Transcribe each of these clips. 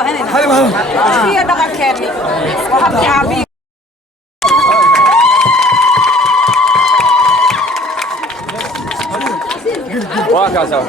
هي دقة كامل وحبي عبي واكاسو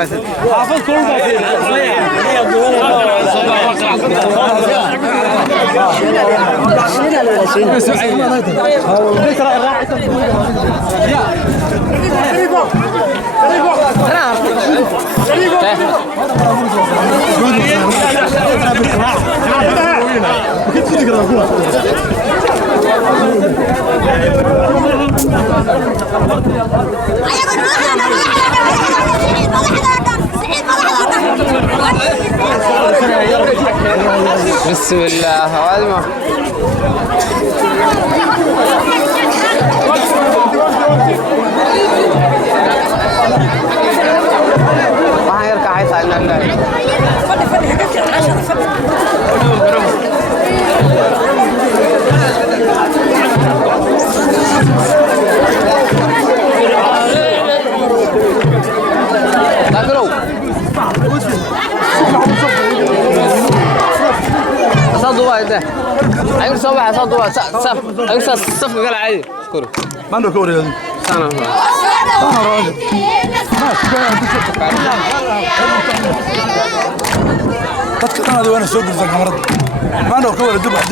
حافظ كل بسم الله هذا ما يركع حيث صدوا ده أيوة صباح صدوا صف أيوة صف قال عادي شكرا ما عنده كوري هذا أنا dadka hada waana soo gudbsan kamarada maana ka wala dubax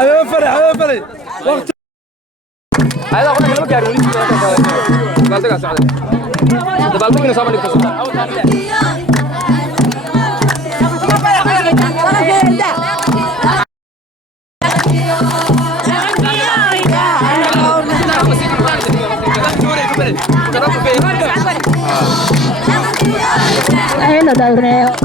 ايوه فري وقت هذا قلنا كلام كاري قال تقع سعد دبالكم من صامني كسر أنا دايرة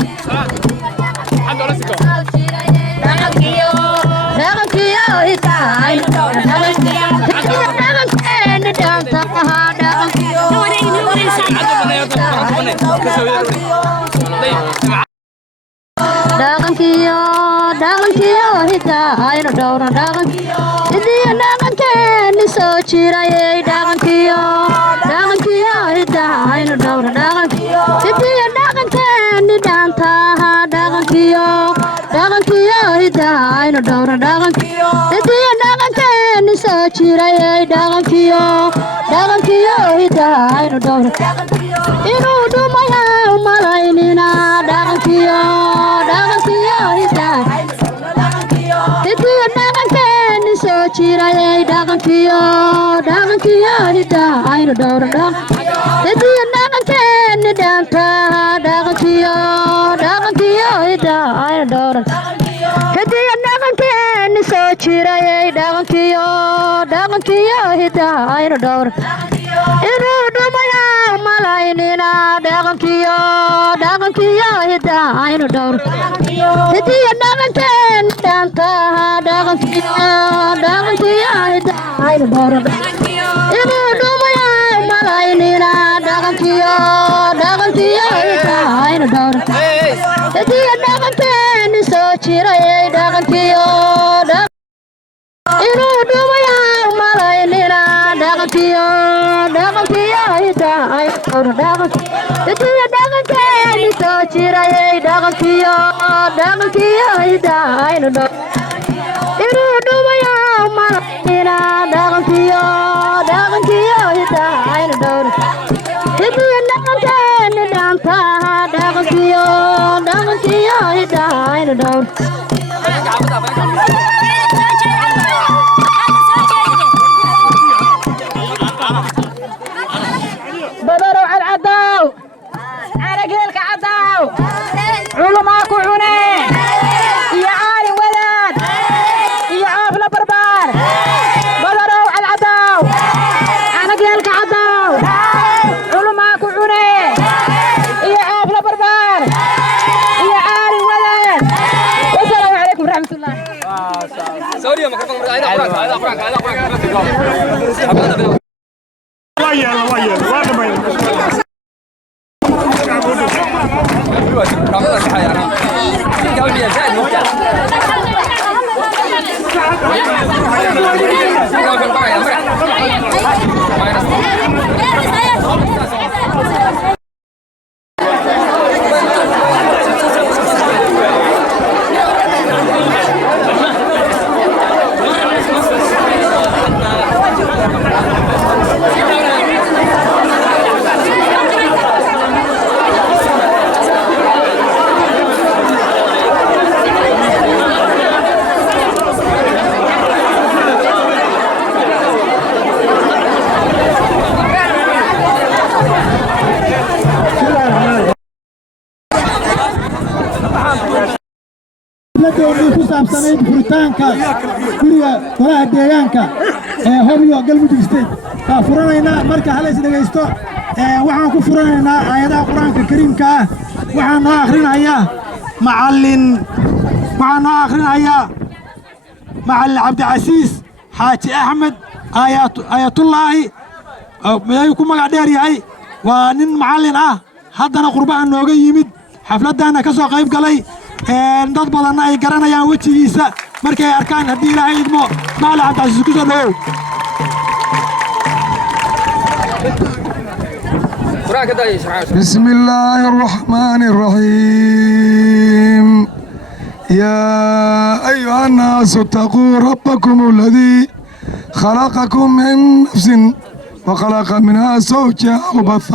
بدروا على العداو على قيلك عداو علماء كعوني يا عالم ولد يا عافلة بربار بدروا على العداو على قيلك عداو علماء كعوني يا عافلة بربار يا عالم ولد والسلام عليكم ورحمة الله. سوري ميكروفون هذا أخوك ويا xafladeenii ku saabsanayd furitaanka guriga golaha deegaanka ee hobyo galmudug state baa furanaynaa marka hala is dhegaysto waxaan ku furanaynaa aayadaha qur-aanka kariimka ah waxaan noo akhrinayaa macallin cabdicasiis xaaji axmed aayatullaahi ayuu ku magac dheer yahay waa nin macallin ah haddana qurbaha nooga yimid xafladdaanna ka soo qayb galay dad badanna ay garanayaan wejigiisa markay arkaan haddii ilaahay idmo macallin cabdicasiis ku soo dhawow بسم الله الرحمن الرحيم يا أيها الناس اتقوا ربكم الذي خلقكم من نفس وخلق منها زوجها وبث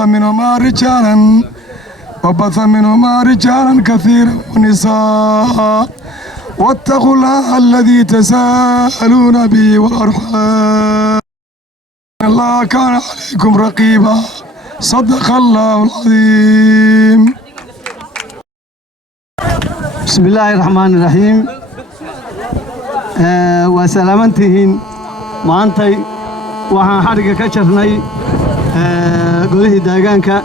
منهما رجالا كثيرا ونساء واتقوا الله الذي تساءلون به والأرحام الله كان عليكم رقيبا صدق الله العظيم. بسم الله الرحمن الرحيم. وسلامتهن maantay waxaan xariga ka jarnay golihii deegaanka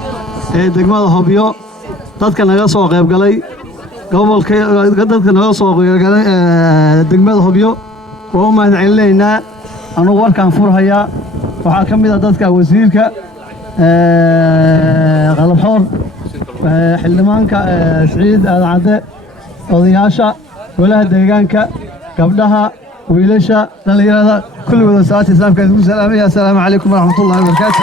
ee degmada Hobyo dadka naga soo qayb galay dadka naga soo qayb galay degmada Hobyo oo ma celinaynaa anigu warkaan furhaya waxaa ka mid ah dadka wasiirka qalab xoor xildhibaanka Siciid Aadan Cadde odayaasha golaha deegaanka gabdhaha wiilasha dhalinyarada kulligooda salaati islaamka ugu salaamaya assalaamu calaykum waraxmatullaahi wabarakaatu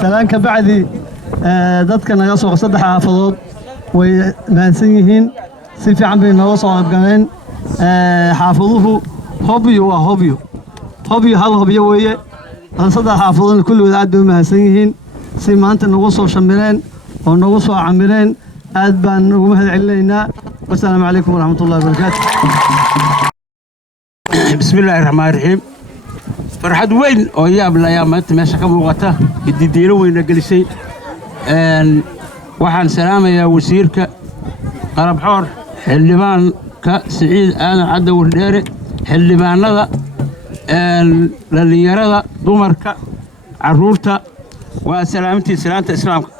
salaanka bacdi dadka naga soo saddex xaafadood way maansan yihiin si fiican bay nooga soo qaybgaleen xaafaduhu Hobyo waa Hobyo hal Hobyo weeye saddex xaafadood kulligooda aad bay u mahadsan yihiin si maanta nagu soo shamireen oo nagu soo camireen aad baan ugu mahad celinaynaa wassalaamu calaykum waraxmatullaahi wabarakaatu bismillaahi raxmaani raxiim farxad weyn oo yaab la ayaa maanta meesha ka muuqata didiilo weyna gelisay waxaan salaamayaa wasiirka qalab xoor xildhibaanka Siciid Aadan Cadde Wardheere xildhibaanada dhalinyarada dumarka caruurta waa salaamintii salaanta islaamka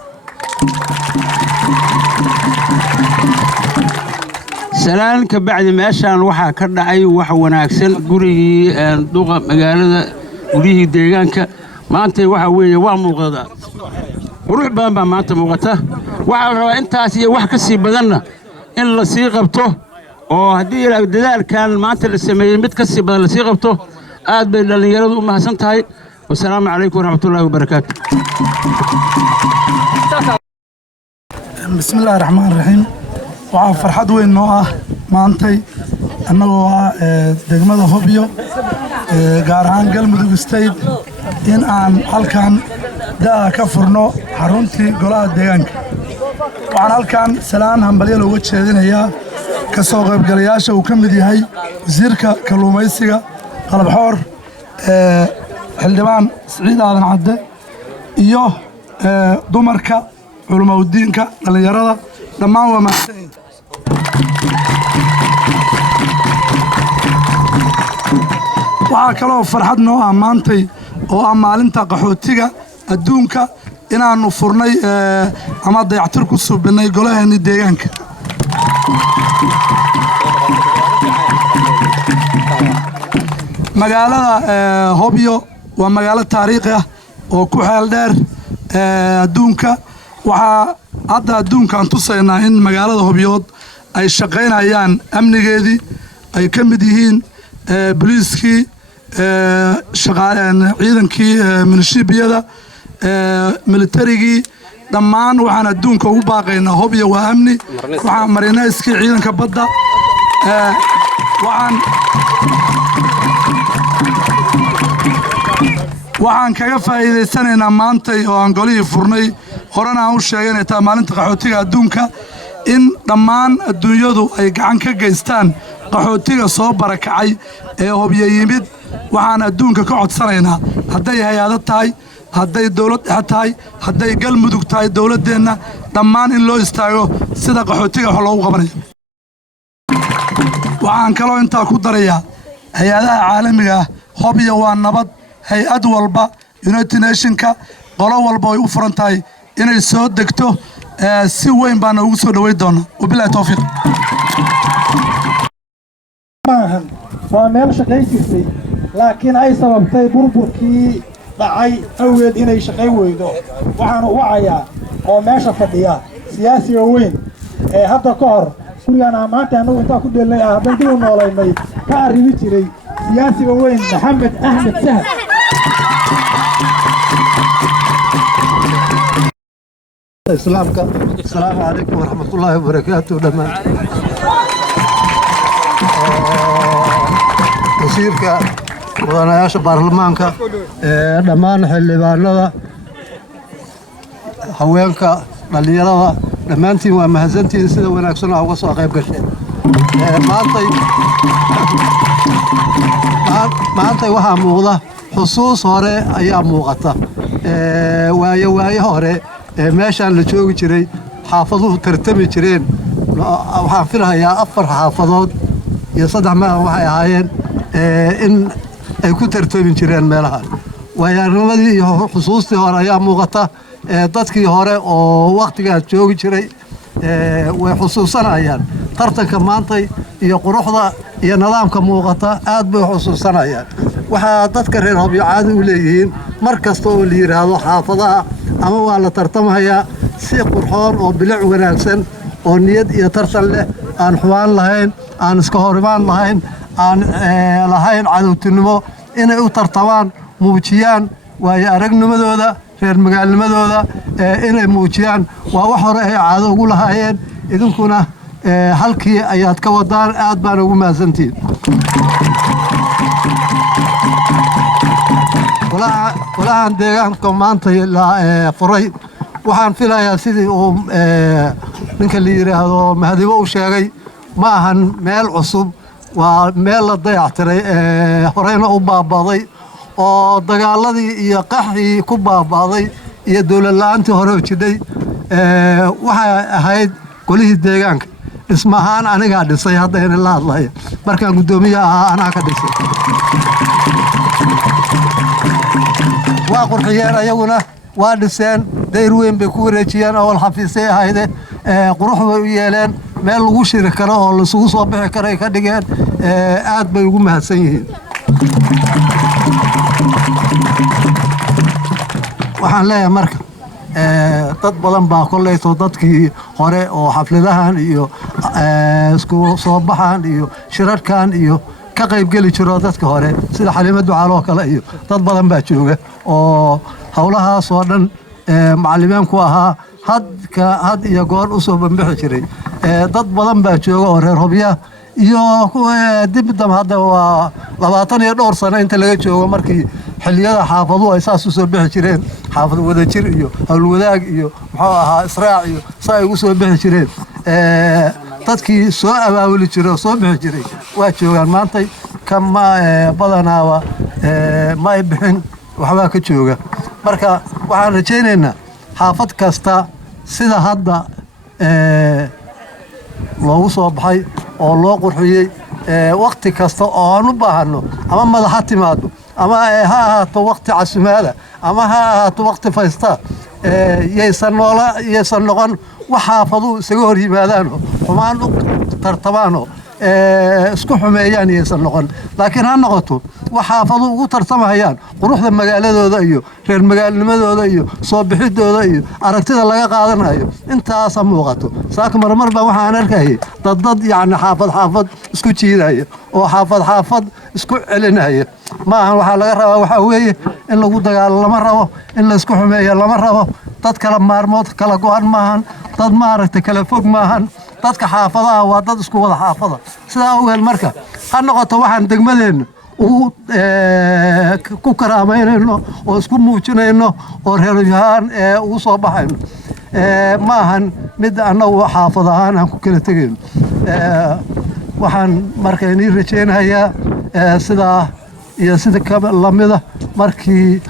salaan ka bacdi meeshaan waxaa ka dhacay wax wanaagsan gurigii duqa magaalada gurigii deegaanka maanta waxa weeye waa muuqda qurux badan baa maanta muuqata waxa la rabaa intaas iyo wax ka sii badanna in la sii qabto oo haddii dadaalkan maanta la sameeyay mid ka sii badan la sii qabto aad bay dhalinyaradu u mahadsan tahay wassalaamu calaykum waraxmatullaahi wabarakaatu بسم الله الرحمن الرحيم waxaa farxad weyn noo ah maantay annagoo ah degmada Hobyo gaar ahaan galmudug state in aan halkan daa ka furno xaruntii golaha deegaanka waxaan halkan salaan hambalyo looga jeedinayaa ka soo qaybgalayaasha uu ka mid yahay wasiirka kalluumaysiga qalab xoor xildhibaan Siciid Aadan Cadde iyo dumarka culimadiinka dhalinyarada dhammaan waa mahadsan waxaa kaloo farxad noo ah maantay oo ah maalinta qaxootiga adduunka inaannu furnay ama dayactir ku suubinay golaheennii deegaanka magaalada Hobyo waa magaalo taariikhi ah oo ku xeel dheer adduunka waxaa hadda adduunkaan tusaynaa in magaalada Hobyood ay shaqaynayaan amnigeedii ay ka mid yihiin booliiskii ciidankii milishibiyada militarigii dhammaan waxaan adduunka ugu baaqaynaa Hobyo waa amni waxaan marinayskii ciidanka badda waxaan kaga faa'iidaysanaynaa maantay oo aan golihii furnay horena aan u sheegay inay tahay maalinta qaxootiga adduunka in dhammaan adduunyadu ay gacan ka geystaan qaxootiga soo barakacay ee Hobyo yimid waxaan adduunka ka codsanaynaa hadday hay-ado tahay hadday dawlad dhexe tahay hadday galmudug tahay dawladdeenna dhammaan in loo istaago sida qaxootiga wax loogu qabanayo. waxaan kaloo intaa ku darayaa hay-adaha caalamiga ah hobyo waa nabad hay-ad walba United Nationka qolo walba way u furan tahay inay soo degto si weyn baan ugu soo dhaweey doonaa wabillahi tawfiiq. waa meel shaqayn jirtay laakiin ay sababtay burburkii dhacay awgeed inay shaqayn weydo waxaan u wacayaa oo meesha fadhiya siyaasiga weyn ee hadda ka hor gurigaan maanta anagu intaa ku dheelnay haddaan dib u noolaynay ka arrimi jiray siyaasiga weyn Maxamed Axmed Sahal. islaamka assalaamu calaykum waraxmatullaahi wabarakaatuh dhammaan wasiirka mudanayaasha baarlamaanka dhammaan xildhibaanada haweenka dhalinyarada dhammaantiin waa mahadsantihiin sida wanaagsan oo uga soo qayb gasheen maantay waxaa muuqda xusuus hore ayaa muuqata waaye hore meeshaan la joogi jiray xaafaduhu tartami jireen waxaan filahayaa 4 xaafadood iyo 3 maahan waxay ahaayeen in ay ku tartami jireen meelaha waayaanimadii iyo xusuustii hore ayaa muuqata dadkii hore oo waqtigaas joogi jiray way xusuusanayaan tartanka maantay iyo quruxda iyo nidaamka muuqata aad bay xusuusanayaan waxaa dadka reer Hobyo caadi u leeyihiin mar kasta oo la yiraahdo xaafadaha ama waa la tartamayaa si qurxoon oo bilic wanaagsan oo niyad iyo tartan leh aan xumaan lahayn aan iska horimaan lahayn aan lahayn cadowtinimo inay u tartamaan muujiyaan waayo aragnimadooda reer magaalnimadooda inay muujiyaan waa wax hore ay caado ugu lahaayeen idinkuna halkii ayaad ka wadaan aad baan ugu mahadsantihiin walahan deegaanka maanta furay waxaan filayaa sidii uu ninka la yiraahdo Mahadibo u sheegay ma ahan meel cusub waa meel la dayactiray horeyna u baabaaday oo dagaaladii iyo qaxii ku baabaaday iyo dawlad la'aantii hore u jiday waxa ahayd golihii deegaanka ismahaan aniga dhisay hadda in la hadlayo markaan gudoomiyaha ahaa anaa ka dhisay waa qurxiyeen ayaguna waa dhiseen dayr weyn bay ku wareejiyeen oo xafiisay ahayde qurux bay u yeeleen meel lagu shiri karo oo la isugu soo bixi karo ay ka dhigeen aad bay ugu mahadsan yihiin waxaan leeyahay marka dad badan baa kolleyto dadkii hore oo xafladahan iyo isku soo baxan iyo shirarkan iyo ka qayb geli jiro dadka hore sida Xaliimo Ducaalo kale iyo dad badan baa jooga oo hawlahaas oo dhan macallimiin ku ahaa had iyo goor u soo bambixi jiray dad badan baa jooga oo reer Hobyo iyo dib dam hadda waa 20 iyo dhowr sano inta laga joogo markii xilliyada xaafaduhu ay saas u soo bixi jireen xaafad wada jir iyo hawl wadaag iyo muxuu ahaa israac iyo saa ay ugu soo bixi jireen dadkii soo abaabuli jiray soo bixi jiray waa joogaan maanta kama badanaaba ma ay bixin waxba ka jooga marka waxaan rajaynaynaa xaafad kasta sida hadda loogu soo baxay oo loo qurxiyay waqti kasta oo aan u baahano ama madaxa timaado ama ha ahaato waqti casumaada ama ha ahaato waqti faysta yeysan noqon wax xaafadu isaga hor yimaadaan xumaan u tartamaan isku xumeeyaan yeysan noqon laakiin ha noqoto wax xaafadu ugu tartamayaan quruxda magaaladooda iyo reer magaalnimadooda iyo soo bixidooda iyo aragtida laga qaadanayo intaas muuqato saaka marmar baa waxaan arkayay dad yaani xaafad isku jiidaya oo xaafad isku celinaya ma aha waxa laga rabaa waxa weeye in lagu dagaalo lama rabo in la isku xumeeyo lama rabo dad kala maarmood kala go'an maahan dad maaragtay kala fog maahan dadka xaafadaha waa dad isku wada xaafada sidaa awgeed marka ha noqoto waxaan degmadeena ku karaameynayno oo isku muujinayno oo reer yahaan ugu soo baxayno ma ahan mid annagu xaafad ahaan aan ku kala tegayno waxaan marka inii rajaynayaa sidaa iyo sida lamida markii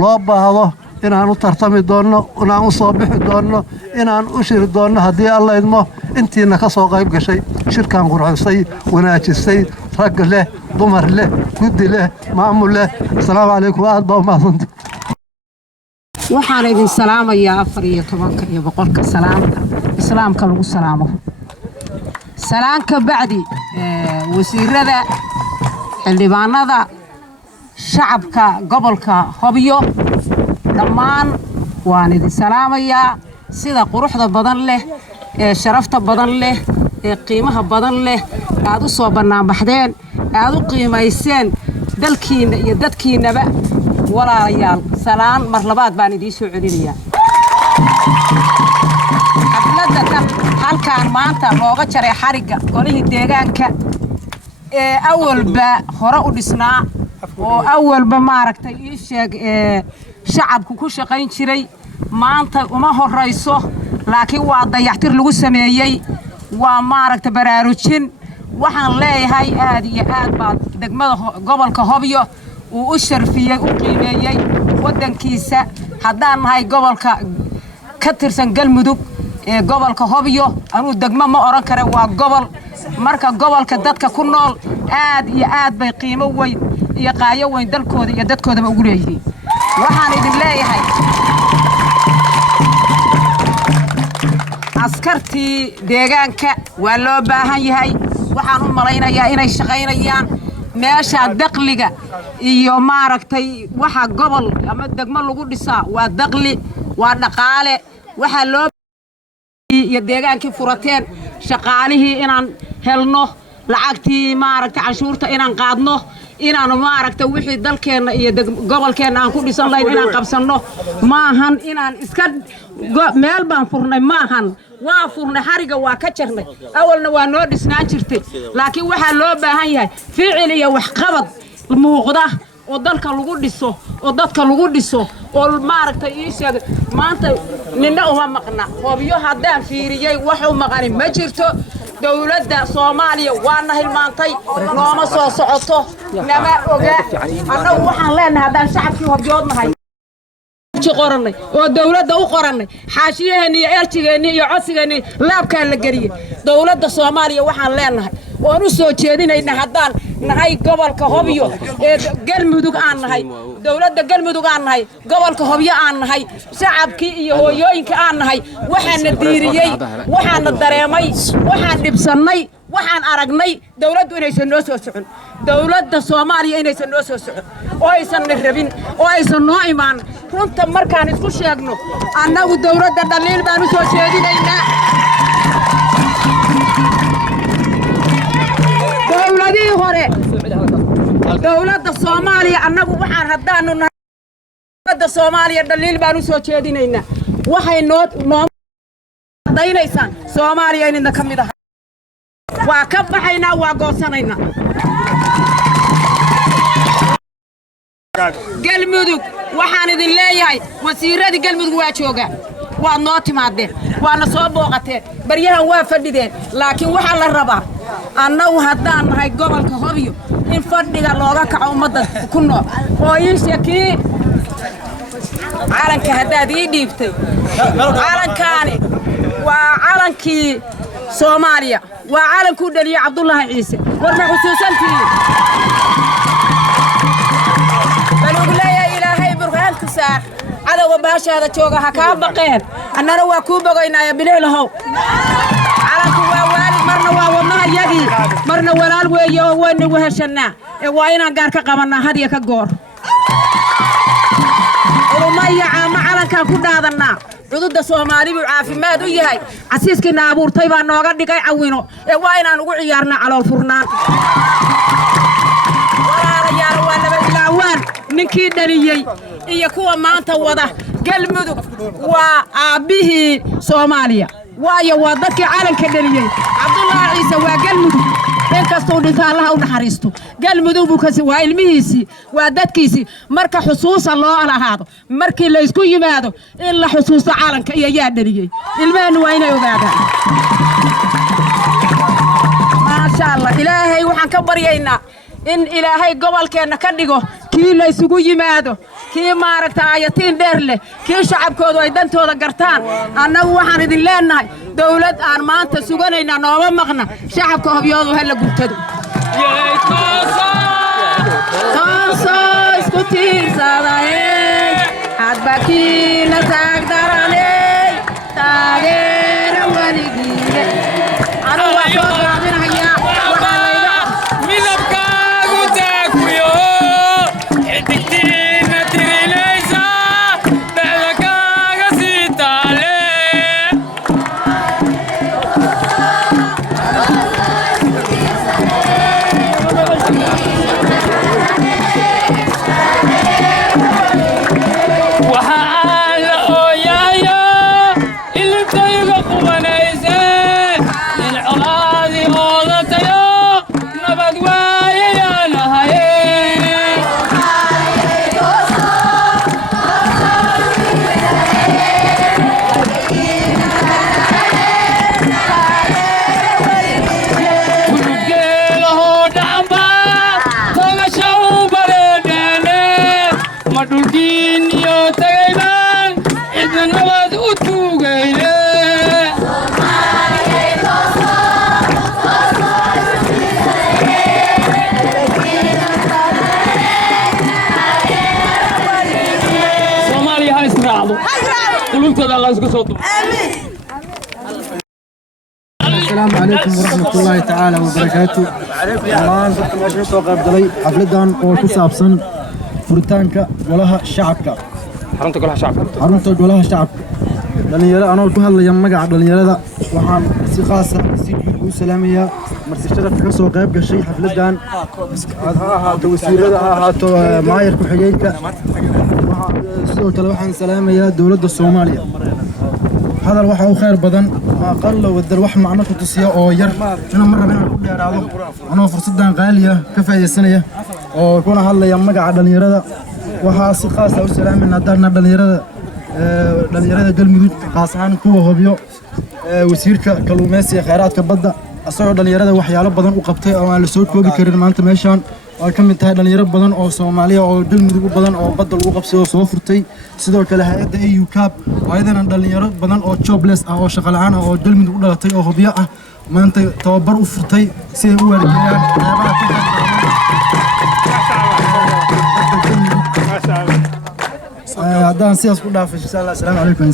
loo baahdo inaan u tartami doonno inaan u soo bixi doonno inaan u shiri doonno haddii alla idmo intiina ka soo qayb gashay shirkan qurxisay wanaajisay rag leh dumar leh guddi leh maamul leh assalaamu calaykum aad baa umahadsanti waxaan idin salaamayaa 14 iyo boqolka salaamta islaamka lagu salaamo salaanka bacdi wasiirada xildhibaanada shacabka gobolka Hobyo dhammaan waan idin salaamayaa sida quruxda badan leh ee sharafta badan leh ee qiimaha badan leh aad u soo banaanbaxdeen aad u qiimayseen dalkiina iyo dadkiinaba walaalayaal salaan mar labaad baan idin soo celinayaa xafladda halkaan maanta looga jaray xariga golihii deegaanka ee awalba hore u dhisnaa oo awalba maaragtay ii sheeg shacabku ku shaqayn jiray maanta uma horeyso laakiin waa dayactir lagu sameeyay waa maaragtay baraarujin waxaan leeyahay aad iyo aad baa degmada gobolka Hobyo uu u sharfiyay u qiimeeyay wadankiisa haddaan nahay gobolka ka tirsan Galmudug ee gobolka Hobyo anuu degmo ma oran kare waa gobol marka gobolka dadka ku nool aad iyo aad bay qiimo weyn iyo qaayo weyn dalkooda iyo dadkoodaba ugu leeyihiin waxaan idin leeyahay askartii deegaanka waa loo baahan yahay waxaan u malaynayaa inay shaqaynayaan meesha dakhliga iyo maaragtay waxa gobol ama degmo lagu dhisaa waa dakhli waa dhaqaale waxa loo iyo deegaankii furateen shaqaalihii inaan helno lacagtii maaragtay canshuurta inaan qaadno inaan maaragtay wixii dalkeena iyo gobolkeena aan ku dhisan lahayn inaan qabsanno maahan inaan iska meel baan furnay maahan waa furnay xariga waa ka jarnay awalna waa noo dhisnaan jirtay laakiin waxa loo baahan yahay ficil iyo wax qabad muuqda oo dalka lagu dhiso oo dadka lagu dhiso oo maaragtay ii sheeg maanta ninna uma maqna Hobyo haddaan fiiriyay wax u maqani ma jirto dawladda Soomaaliya waana hilmaantay nooma soo socoto nama oga annagu waxaan leenahay haddaan shacabkii Hobyoodnahay qoranay oo dawladda u qoranay xaashiyaheena iyo erjigeena iyo codsigeena laabka la galiyay dawladda Soomaaliya waxaan leenahay oo u soo jeedinayna haddaan nahay gobolka Hobyo ee Galmudug aan nahay dawladda Galmudug aan nahay gobolka Hobyo aan nahay shacabkii iyo hooyooyinka aan nahay waxaan diiriyay waxaan dareemay waxaan dhibsanay waxaan aragnay dawladdu inaysan noo soo socon dawladda Soomaaliya inaysan noo soo socon oo aysan rabin oo aysan noo imaan runta markaan isku sheegno annagu dawladda dhaliil baan u soo jeedinaynaa dawladii hore dawladda Soomaaliya annagu waxaan haddaanu nahay dawladda Soomaaliya dhaliil baan u soo jeedinaynaa waxay noo daynaysan Soomaaliya inna ka mid ah waa ka baxaynaa waa goosanaynaa Galmudug waxaan idin leeyahay wasiiradii Galmudug waa jooga waa noo timaadeen waana soo booqateen baryahan waa fadhideen laakiin waxa la rabaa annagu haddaan nahay gobolka Hobyo in fadhiga looga kaco ummadda ku nool oo ii sheekii calanka haddaad ii dhiibtay calankaani waa calankii Soomaaliya waa calankuu dhaliyay Cabdullaahi Ciise war ma xusuusantii balugleeya ilaahay burhaanka saar cadawga baashaada jooga ha kaa baqeen annana waa kuu bogaynaya bileelahow calanku waa waalid marna waa wadnaha yadii marna walaal weeye oo waynu weheshanaa ee waa inaan gaar ka qabanaa hadiya ka goor urumaya caama calankaan ku dhaadannaa cududda Soomaalidu caafimaad u yahay casiiskina abuurtay baa nooga dhigay cawino ee waa inaan ugu ciyaarnaa calool furnaan walaalayaal waa nabadgelyaan ninkii dhaliyay iyo kuwa maanta wada Galmudug waa aabihii Soomaaliya waayo waa dadkii calanka dhaliyay Cabdullaahi Ciise waa Galmudug inkastoo dhinta Allah u naxariisto Galmudug buu kasi waa ilmihiisi waa dadkiisi marka xusuusa loo lahaado markii la isku yimaado in la xusuusto calanka iyo yaa dhaliyay ilmaheenu waa inay ogaadaan ma sha Allah ilaahay waxaan ka baryaynaa in ilaahay gobolkeena ka dhigo kii la isugu yimaado kii maaragta ayatiin dheer leh kii shacabkoodu ay dantooda gartaan annagu waxaan idin leenahay dawlad aan maanta suganayna nooma maqna shacabka hobyoodu ha la gurtado isku tiirsadaye hadbakiina taagdarane taageera weligiile anugu waa soo gaabinahayaa waxaa layga midabkaagu taaguyo xidigtiina tirinaysa dhexda kaaga sii taale waxa aan la ooyayo ilintayga qubanayse in colaadii oodatayo nabad waayayaanahaye kulubgeelahoo dhacba togasha u bareedheene ma dhulkiin iyo tagaybaan cidna nabad u tuugayne soomaaliya ha israacdo qulubtooda allah isku soo dubo السلام عليكم ورحمة الله تعالى وبركاته. الآن ماشي سوق قبضلي حفلتان oo ku saabsan furitaanka golaha shacabka. xarunta golaha shacabka. xarunta golaha shacabka. dhalinyaro anoo ku hadlaya magaca dhalinyarada waxaan si khaas ah si guud u salaamayaa marti sharafka ka soo qayb gashay xafladan ha ahaato wasiirada ha ahaato maayir ku xigeenka sidoo kale waxaan salaamayaa dowladda Soomaaliya. هذا الواحد خير بدن أقل ودر واحد معنا كتسيا أو ير أنا مرة بين كل هذا أنا فرصة غالية كفاية السنة وكون هلا يوم مجا على اليرة وحاس خاصة والسلام من نادرنا اليرة قلم جد قاصعان قوة هبيو وسيرك كلوماسي خيرات كبدة أصعد اليرة وحياة بدن وقبتها أو على السوق وجي كرر ما أنت ماشان وكم انتهى اليرة بدن أو سومالية أو قلم جد بدن أو بدل وقبسي وصوفرتي sidoo kale hay'adda EU Cup ayadana dhalinyaro badan oo jobless ah oo shaqo la'aan ah oo dulmid u dhalatay oo hubyo ah maanta tababar u furtay si ay u waardiiyaan qeybaha ka haddaan sidaas ku dhaafay insha Allah assalaamu calaykum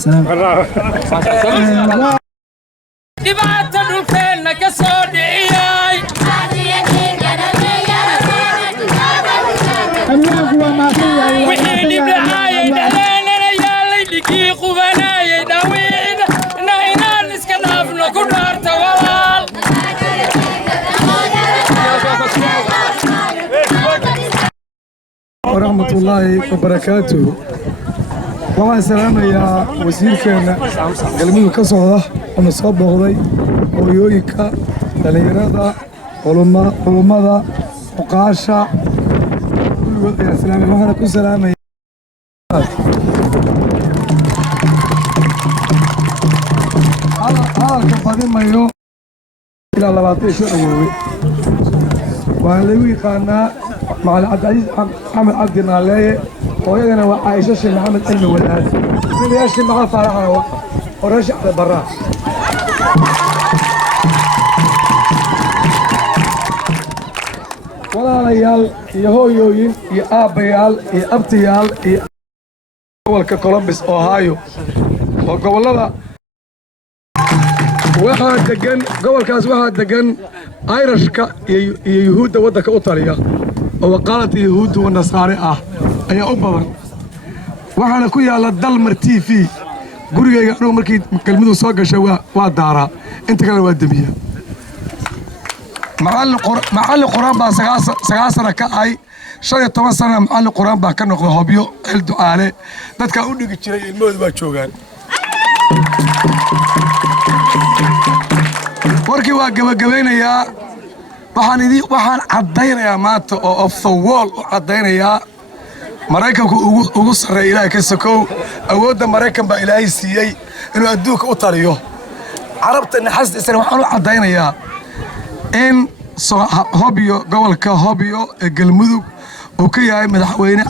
dhibaata dhulkeenna ka soo dhiciyay wixii dhibdhacaayay dhexdeenana yaalay dhigii qubanaayay dhawiicna inaan iska dhaafno ku dhaarta walaal ورحمة الله وبركاته. waxaan salaamayaa wasiirkeena galmudug ka socda oo soo booqday hooyooyinka dhalinyarada culummada oqaasha kulligood ayaa salaamay waxaana ku salaamaya hadalka badimayo ilaa 20 sho dhawoobay waxaan lagu yaqaanaa macalin cabdicasiis axmed cabdi naaleeye hooyadana waa caaisho sheekh maxamed cilmi wadaad wiilayaashii maqal faaraxana waa qoreesh cali barraa walaalayaal iyo hooyooyin iyo aabbayaal iyo abtiyaal iyo gobolka Columbus Ohio oo gobolada waxaa degan gobolkaas waxaa degan Irishka iyo Yuhuudda waddanka u taliya oo waqaalada Yuhuudda oo Nasaare ah ayaa u badan waxaana ku yaala Dalmar TV gurigayga anuu markii kelmadu soo gashay waa daaraa inta kale waa damiya macallin quraan baa 9 sano ka ay 15 sano macallin quraan baa ka noqday hobyo il ducaale dadka u dhigi jiray ilmoodu baa joogaan warkii waa gabagabeynayaa waxaan caddaynayaa maanta oo of the wall u caddaynayaa maraykanku ugu sarreeya ilaahay ka sokow awoodda maraykan baa ilaahay siiyey inuu adduunka u taliyo carabta naxastiisana waxaan u caddaynayaa in hobyo gobolka hobyo ee galmudug uu ka yahay madaxweyne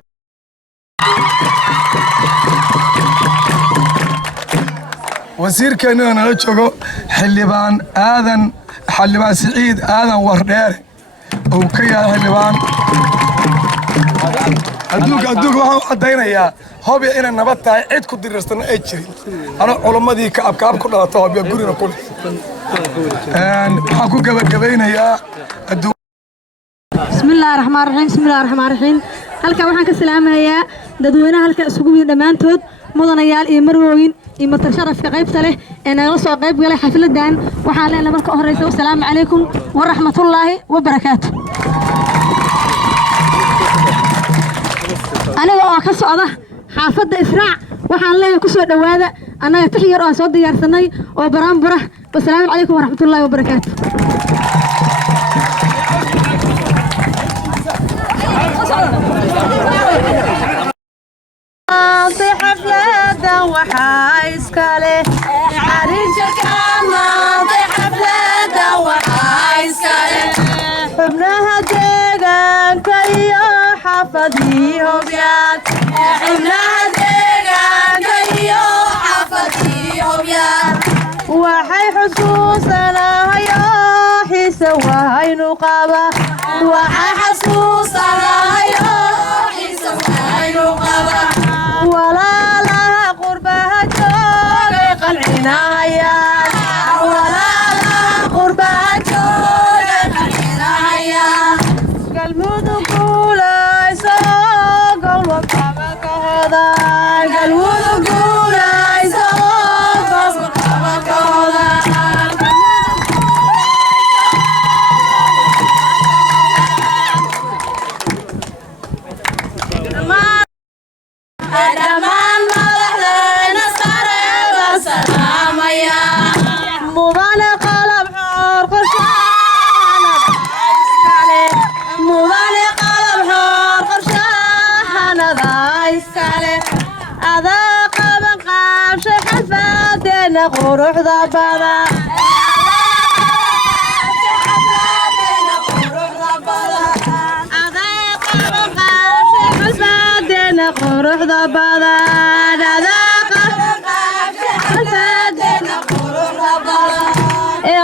wasiirkeennana nala joogo xildhibaan siciid aadan wardheere uu ka yahay xildhibaan adduunka waxaan u caddaynayaa hobya inay nabad tahay cid ku diriirsanna ay jirin anoo culammadii kaabkaab ku dhalata hobya gurina ku leh waxaan ku gabagabaynayaa bismillaahi raxmaan raxiim halkan waxaan ka salaamayaa dadweynaha halka isugu yimid dhammaantood mudanayaal iyo marwooyin iyo matar sharafka qaybta leh ee nagala soo qayb galay xafladan waxaan leenahay marka horeysa assalaamu calaykum waraxmatullaahi wabarakaatu aniga oo ka socda xaafadda israac waxaan leeyahay ku soo dhawaada annaga tix yar oo soo diyaarsanay oo baraanbura assalaamu calaykum waraxmatullaahi wabarakaatu حفلة وحايس كاله عريس كمان حفلة وحايس كاله حبناها ديغان كيو حفظيهم ياك حبناها ديغان كيو حفظيهم ياك وحي حسوسنا هيا حيسا وهي نقابة وحي حسوسنا هيا حيسا وهي نقابة ولا لها قربها جوغ قلعنا يا ولا لها قربها جوغ قلعنا يا قلبود قولا يسوق وقامك هذا قلبود قولا يسوق وقامك هذا دمان مدحدين ساري وسلام يا مبالي قلب حور قرشان هذا يسكالي هذا قابن قاب شي حفادين قروح ضبابا قروح ضبابا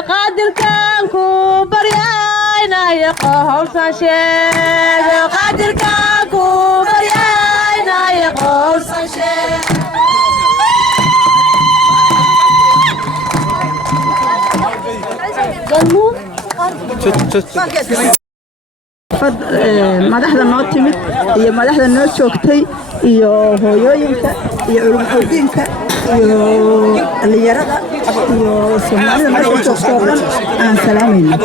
قادر كان كوبر ياينا يقهر سنشيك قادر كان كوبر ياينا يقهر سنشيك madaxda noo timid iyo madaxda noo joogtay iyo hooyooyinka iyo culumadiinka iyo dhalinyarada iyo soomaalida meesha joogtoo dhan aan salaamayna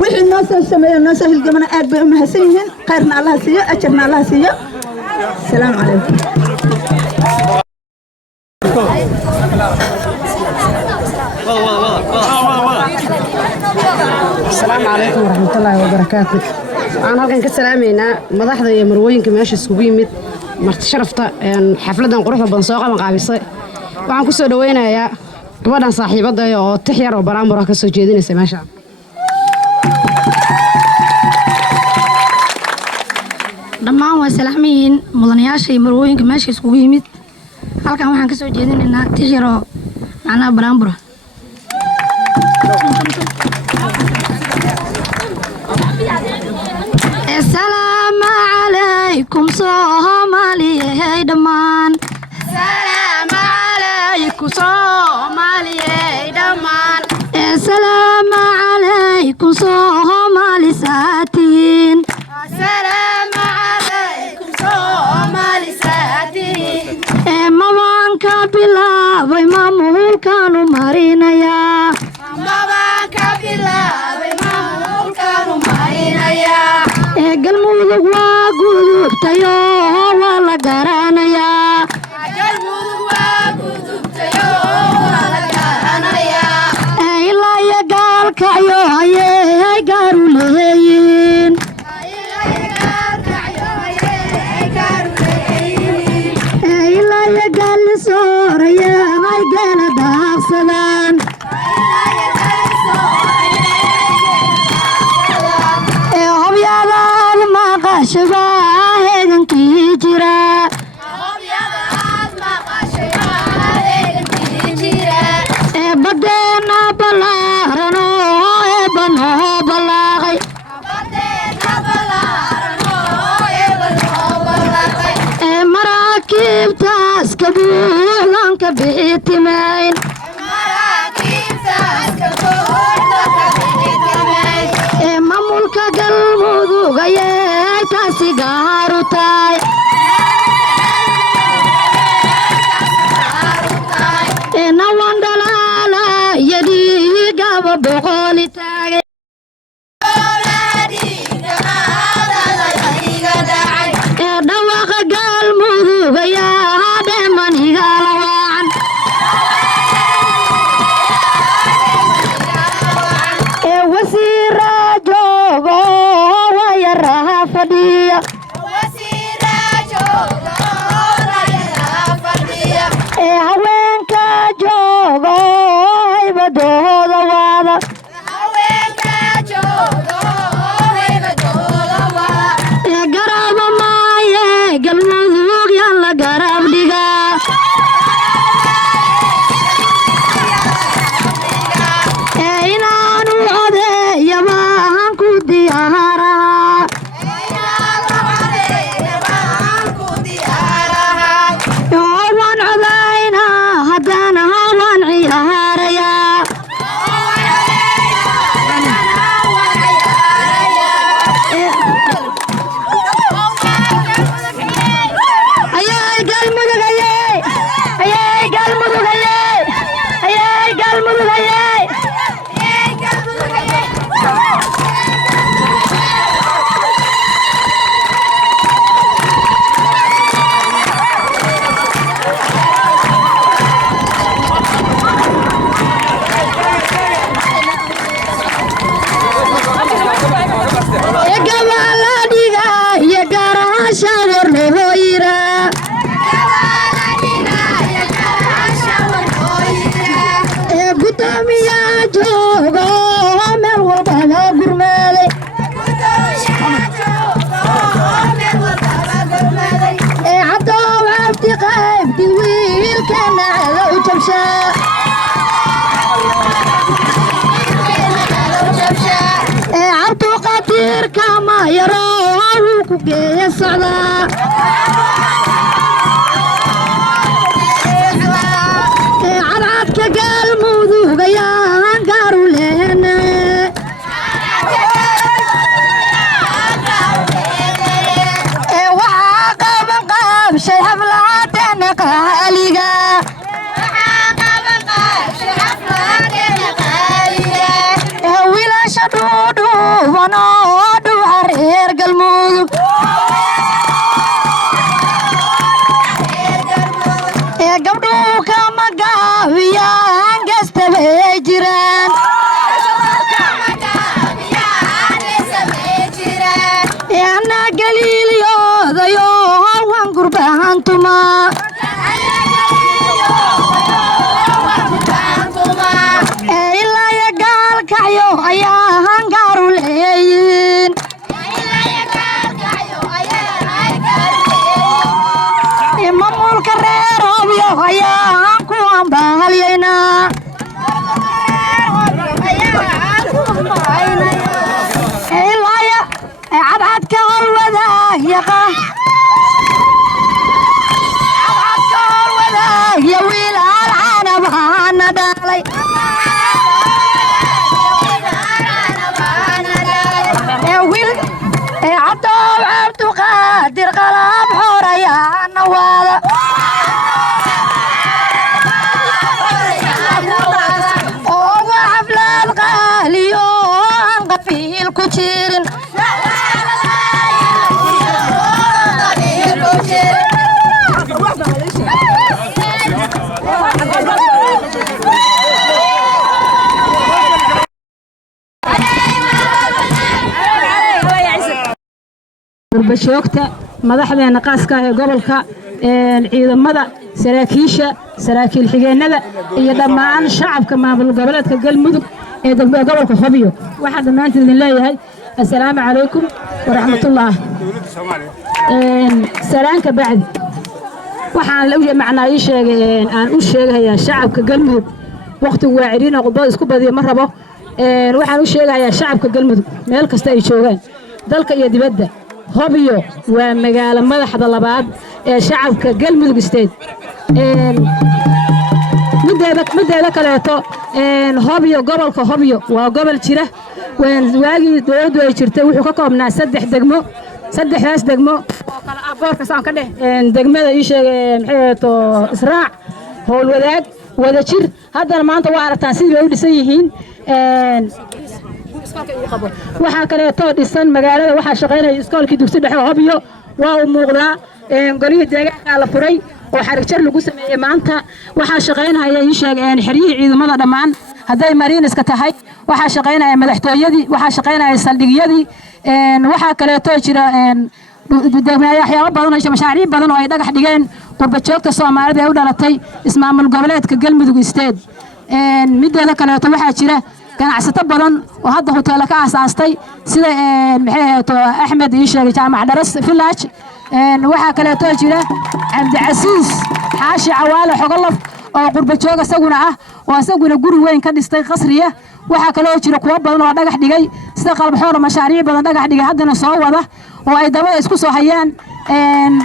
wixii noo soo sameeyo noo soo hilgamana aad bay u mahadsan yihiin khayrna allaha siiyo ajarna allaha siiyo السلام عليكم السلام عليكم ورحمة الله وبركاته أنا هلكن كسلامينا مدحدا iyo marwooyinka meesha isugu yimid marti sharafta xafladan quruxda badan soo qaban qaabisay waxaan ku soo dhaweynayaa gabadhan saaxiibada oo tix yar oo baraamura ka soo jeedinaysa meesha dhammaan waa salaamayiin mudanayaasha iyo marwooyinka meesha isugu yimid halkan waxaan ka soo jeedinaynaa tix yar oo macnaha baraambura السلام عليكم صومالي دمان السلام عليكم صومالي دمان السلام عليكم صومالي ساتين السلام عليكم صومالي ساتين مامانك بلاوي مامول كانوا مارينيا مامانك بلاوي مامول كانوا مارينيا galmudug waa gudubtayo waa la garanayaa ilaa iyo gaalkacyo ayay gaaru leeyiin ilaa iyo gaallisooraya ay geela daaqsadaan maraakiibtaas ka buuxdan ka bixitimayn ee maamulka galmudug ayay taasi gaaru tahay ee nawan dhalaala yadhiigaba boqoli taagay dhawaqa galmudug ayaa dheeman igala waacan ee wasiira joogo wayaraha fadhiya ee haweenka joogo haybadooda waada ee garaba maaye galmudug yaan la garab dhigaa ee inaanu codeeyaba han ku diyaarahaa oo waan codaynaa haddana waan ciyaarayaa ayay galmudug ayay galmudug ayay galmudug ayay gabala dhiga iyo garasha warnoo yira ee gudoomiya joogo meel walba loo gurmaaday ee haddoo abti qaybti wiilkeena celo u jabshaa ee cabduqadirka mayaro wuu ku geeya socdaa ee cadcadka galmudug ayaan gaaru lehna ee waxaa qaban qaabshay xafladeena qaaliga ee wiilasha dhuudhuuban oo dhuuxa reer galmudug ee gabdhuhu kama gaabiyaan gestabay jiraan ee anaa galiiliyoodayo waan gurbahantumaa ee ilaa iyo gaalkacyo ayaa hangaaru leeyiin ee maamulka reer hobyo ayaan ku ambaalyaynaa ee ilaa iyo cadcadka holwadaag iyo wiil alcanab hana dhalay ee wiil ee cabdoow cabduqaadir qalab xorayaana waada oo waa xaflad qaaliyo aan qafiil ku jirin gurbashoogta madaxdeena qaaska ah ee gobolka ciidamada saraakiisha saraakiil xigeenada iyo dhammaan shacabka maamul goboleedka galmudug ee gobolka Hobyo waxaan dhammaantiin idin leeyahay assalaamu calaykum waraxmatullah salaanka bacdi waxaan la macnaa ii sheegay aan u sheegayaa shacabka galmudug waqtigu waa ciriina qodobada isku badiyo ma rabo waxaan u sheegayaa shacabka galmudug meel kasta ay joogaan dalka iyo dibadda hobyo waa magaalo madaxda labaad ee shacabka galmudug state mideeda kaleeto hobyo gobolka hobyo waa gobol jira waagii dowladdu ay jirtay wuxuu ka koobnaa 3 degmo saddexdaas degmo oo kala ah boorka saan ka dheh degmada ii sheegay maxay to israac howlwadaag wadajir haddana maanta waa aragtaan sidii ay u dhisan yihiin waxaa kaleeto dhisan magaalada waxaa shaqaynaya iskoolkii dugsi dhexe hobyo waa u muuqdaa golihii deegaanka la furay oo xarig jar lagu sameeyey maanta waxaa shaqaynaya ii sheegeen xeryihii ciidamada dhammaan hadday mariiniska tahay waxaa shaqaynaya madaxtooyadii waxaa shaqaynaya saldhigyadii waxaa kaleeto jira waxyaabo badan iyo mashaariic badan oo ay dhagax dhigeen qurba joogta Soomaalida ee u dhalatay ismaamul goboleedka Galmudug State mideeda kaleeto waxaa jira ganacsato badan oo hadda hoteelo ka aasaastay sida maxay to Axmed ii sheegay jaamac Daras Village waxaa kaleeto jira Cabdicasiis Xaashi Cawaale Xogolof oo qurba joog asaguna ah oo asaguna guri weyn ka dhistay qasriya waxaa kaloo jira kuwa badan oo dhagax dhigay sida qalab xoolo mashaariic badan dhagax dhigay haddana soo wada oo ay dabada isku soo hayaan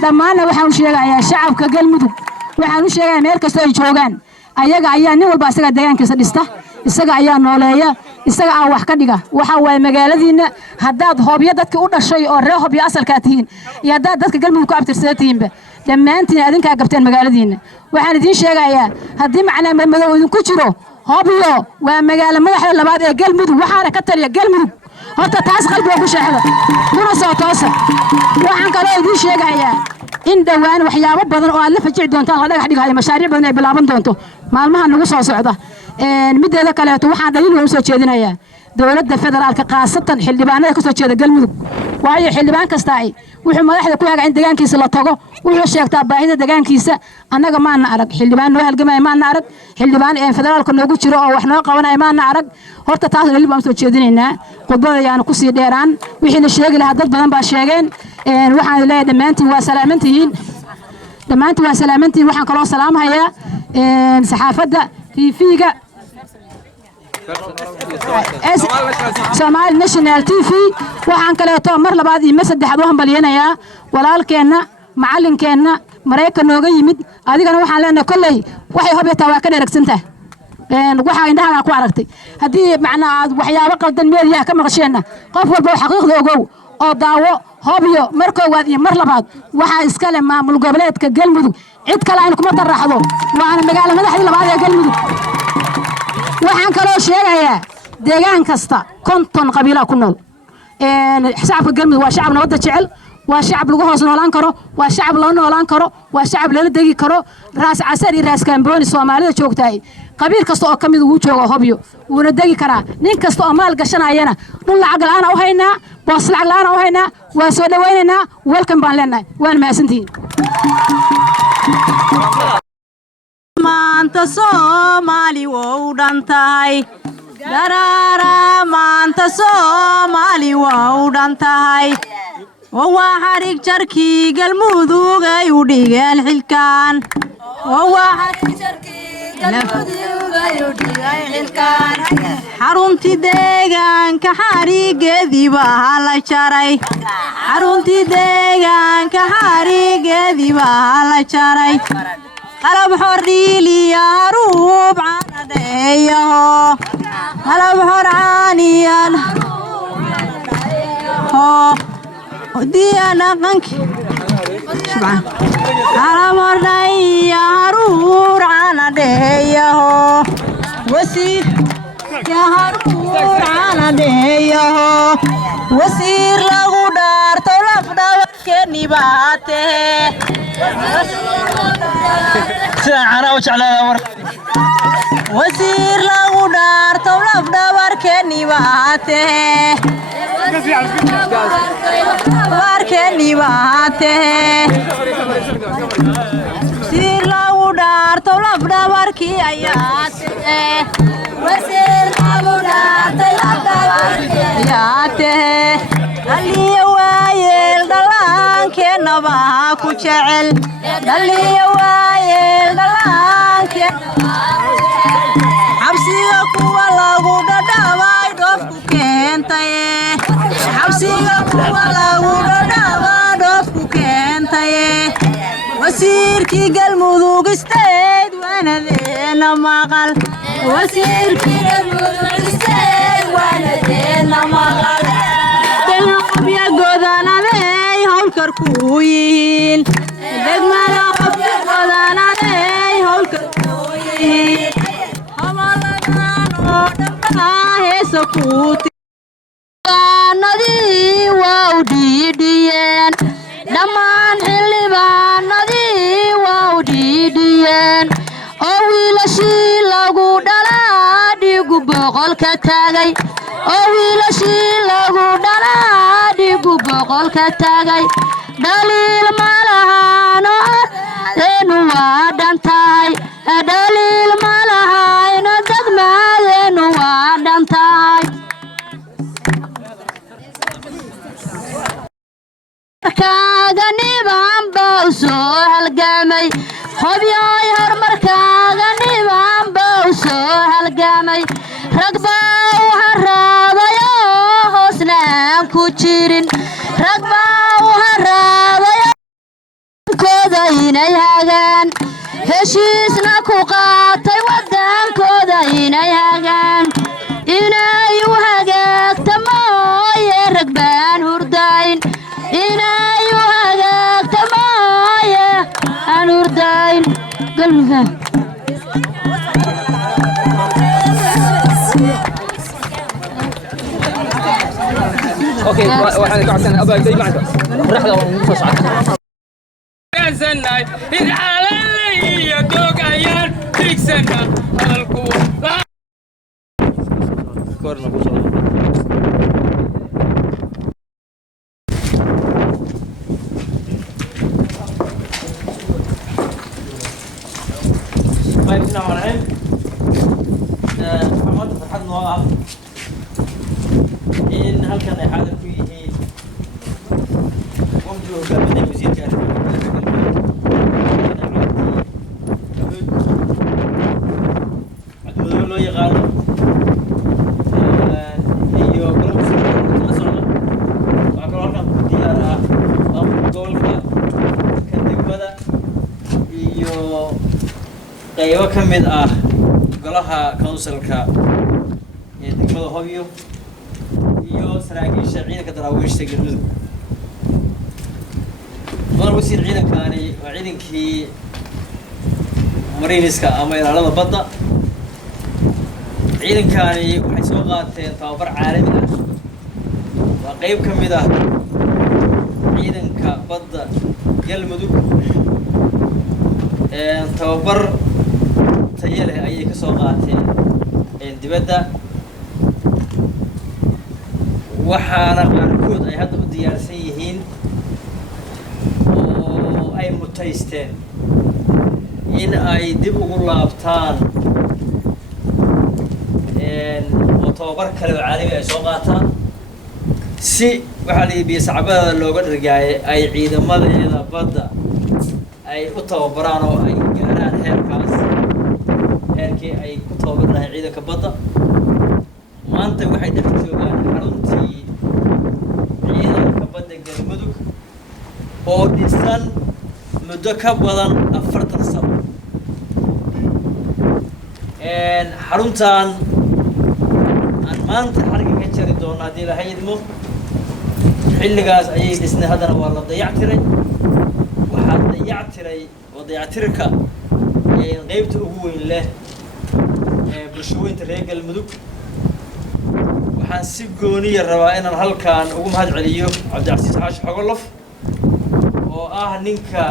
dhammaan waxaan u sheegayaa shacabka Galmudug waxaan u sheegayaa meel kasta ay joogaan ayaga ayaa nin walba isaga deegaankiisa dhista isaga ayaa nooleeya isaga aan wax ka dhiga waxa way magaaladiina haddaad hobyo dadka u dhashay oo reer hobyo asalka tihiin iyo haddaad dadka Galmudug ku abtirsadeen dhammaantiin adinka gabteen magaaladiina waxaan idin sheegayaa haddii macna madow idinku jiro hobyo waa magaalo madaxda labaad ee Galmudug waxaana ka taliya Galmudug horta taas qalbiga ku sheexda kuna soo toosa waxaan kaloo idin sheegayaa in dhawaan waxyaabo badan oo aad la fajici doontaan la dhagax dhigayo mashaariic badan ay bilaaban doonto maalmaha nagu soo socda mideeda kaleeto waxaan dhaliil u soo jeedinayaa dowladda federaalka qaasatan xildhibaanada ka soo jeeda Galmudug waayo xildhibaan kasta ay wuxuu madaxda ku haga in deegaankiisa la tago wuxuu sheegtaa baahida deegaankiisa annaga maana arag xildhibaan noo halgamay maana arag xildhibaan federaalka noogu jiro oo wax noo qabanay maana arag horta taas dhaliil baan soo jeedinaynaa khudbada ayaan ku sii dheeraan wixii la sheegi lahaa dad badan baa sheegeen waxaan leeyahay dhammaantiin waa salaamantiin waxaan kaloo salaamayaa saxaafadda TV-ga Somali National TV waxaan kaleeto mar labaad iyo saddexaad waxaan baliyanayaa walaalkeena macalinkeena Mareykan nooga yimid adigana waxaan leenahay kolley waxay hobyataa waa ka dheregsantaa waxa indhaha ku aragtay hadii macnaa waxyaabo qaldan meediyaha ka maqasheena qof walba xaqiiqda ogow oo daawo hobyo mar koowaad iyo mar labaad waxa iska leh maamul goboleedka Galmudug cid kale aan kuma daraxdo waana magaalo madaxda labaad ee Galmudug waxaan kaloo sheegayaa deegaan kasta konton qabiilo ku nool shacabka Galmudug waa shacab nabadda jecel waa shacab lagu hoos noolaan karo waa shacab la noolaan karo waa shacab la degi karo raas casar iyo raas kaambooni Soomaalida joogtay qabiil kasta oo kamid uu joogo hobyo wuuna degi karaa nin kasta oo maal gashanayana dhul lacag la'aan u haynaa boos lacag la'aan u haynaa waa soo dhaweynaynaa welcome baan leenahay waan mahadsantihiin maanta Soomaali wuu dhantahay daraara maanta Soomaali wuu dhantahay waa xarig jarkii Galmudug ay u dhigeen xilkaan waa xarig jarkii Galmudug ay u dhigeen xilkaan xaruntii deegaanka xarigeedii baa la jaray xaruntii deegaanka xarigeedii baa la jaray qalab xorriiliya haruub caanadeeyo qalab xorcaaniyan diyaana qanki subxaan qalab xordhaya haruur caanadeeyo wasiir ya haruur caanadeeyo wasiir lagu dhaarto lafdhabarkeeni baatee wasiir lagu dhaarto lafdhabarkeeni baatee barkeeni baatee wasiir lagu dhaarto lafdhabarkii ayaa tee wasiir lagu dhaartay lafdhabarkii ayaa tee dhaliya waayeel dhalaankeena baa ku jecel dhaliya waayeel dhalaankeena xabsiga kuwa lagu dhadhaabay dhoofku keentay xabsiga kuwa lagu dhadhaabay wasiirkii galmudug isteed waanadeena maqal wasiirkii galmudug isteed waanadeena maqal degmada godanadey howlkar ku yihiin degmada qofka godanadey howlkar ku yihiin hamaladan oo dhanba heesa ku nadii waa u dhiidhiyeen dhammaan xildhibaanadii waa u dhiidhiyeen oo wiilashii lagu dhalaa dhigu boqolka taagay oo wiilashii lagu dhalaa dhigu boqolka taagay dhaliil ma lahaano deenu waa dhan tahay dhaliil ma lahayno degmadeenu waa dhan tahay kaaga niban baa u soo halgamay hobyoy horumarkaaga niban baa u soo halgamay rag baa u haraabayo hoosna aan ku jirin rag baa u haraabayo kooda inay hagaan heshiisna ku qaatay wadankooda inay hagaan inay u hagaagta mooye rag baan hurdayn inay u hagaagta mooye aan hurdayn galmuga اوكي waxaan ka codsanaa abaa day maanta raxda oo soo socda كنسنا العالم يدوق عيان تكسنا القوة كورنا بوصل طيب بسم الله الرحمن الرحيم محمد فرحان نواه إن هل كان حاضر فيه ومجوه قبل وزير كارثة عدمدو لو يقالو iyo golobka la socda waxaa kaloo halkan ku diyaara gobolka ka degmada iyo qaybo ka mid ah golaha councilka ee degmada hobyo iyo saraakiisha ciidanka daraawiishta galmudug mudan wasiir ciidankani waa ciidankii mariiniska ama ilaalada badda ciidankani waxay soo qaateen tababar caalami ah waa qayb ka mid ah ciidanka badda galmudug tababar tayo leh ayay ka soo qaateen dibadda waxaana qaarkood ay hadda u diyaarsan yihiin oo ay mutaysteen in ay dib ugu laabtaan oo tababar kale oo caalami ay soo qaataan si waxaa la iibiya sacbada looga dhargaaye ay ciidamadeeda badda ay u tababaraan oo ay gaaraan heerkaas heerkii ay ku tababar lahayn ciidanka badda maanta waxay dhex joogaan xaruntii ciidanka badda galmudug oo dhisan muddo ka badan 40 sano xaruntan aan maanta xarga ka jari doono haddii la hayidmo xilligaas ayay dhisnay haddana waa la dayactiray waxaa dayactiray oo dayactirka qaybta ugu weyn leh bulshooyinta reer galmudug waxaan si gooniya rabaa inaan halkaan ugu mahad celiyo cabdicasiis xaashi xogolof oo ah ninka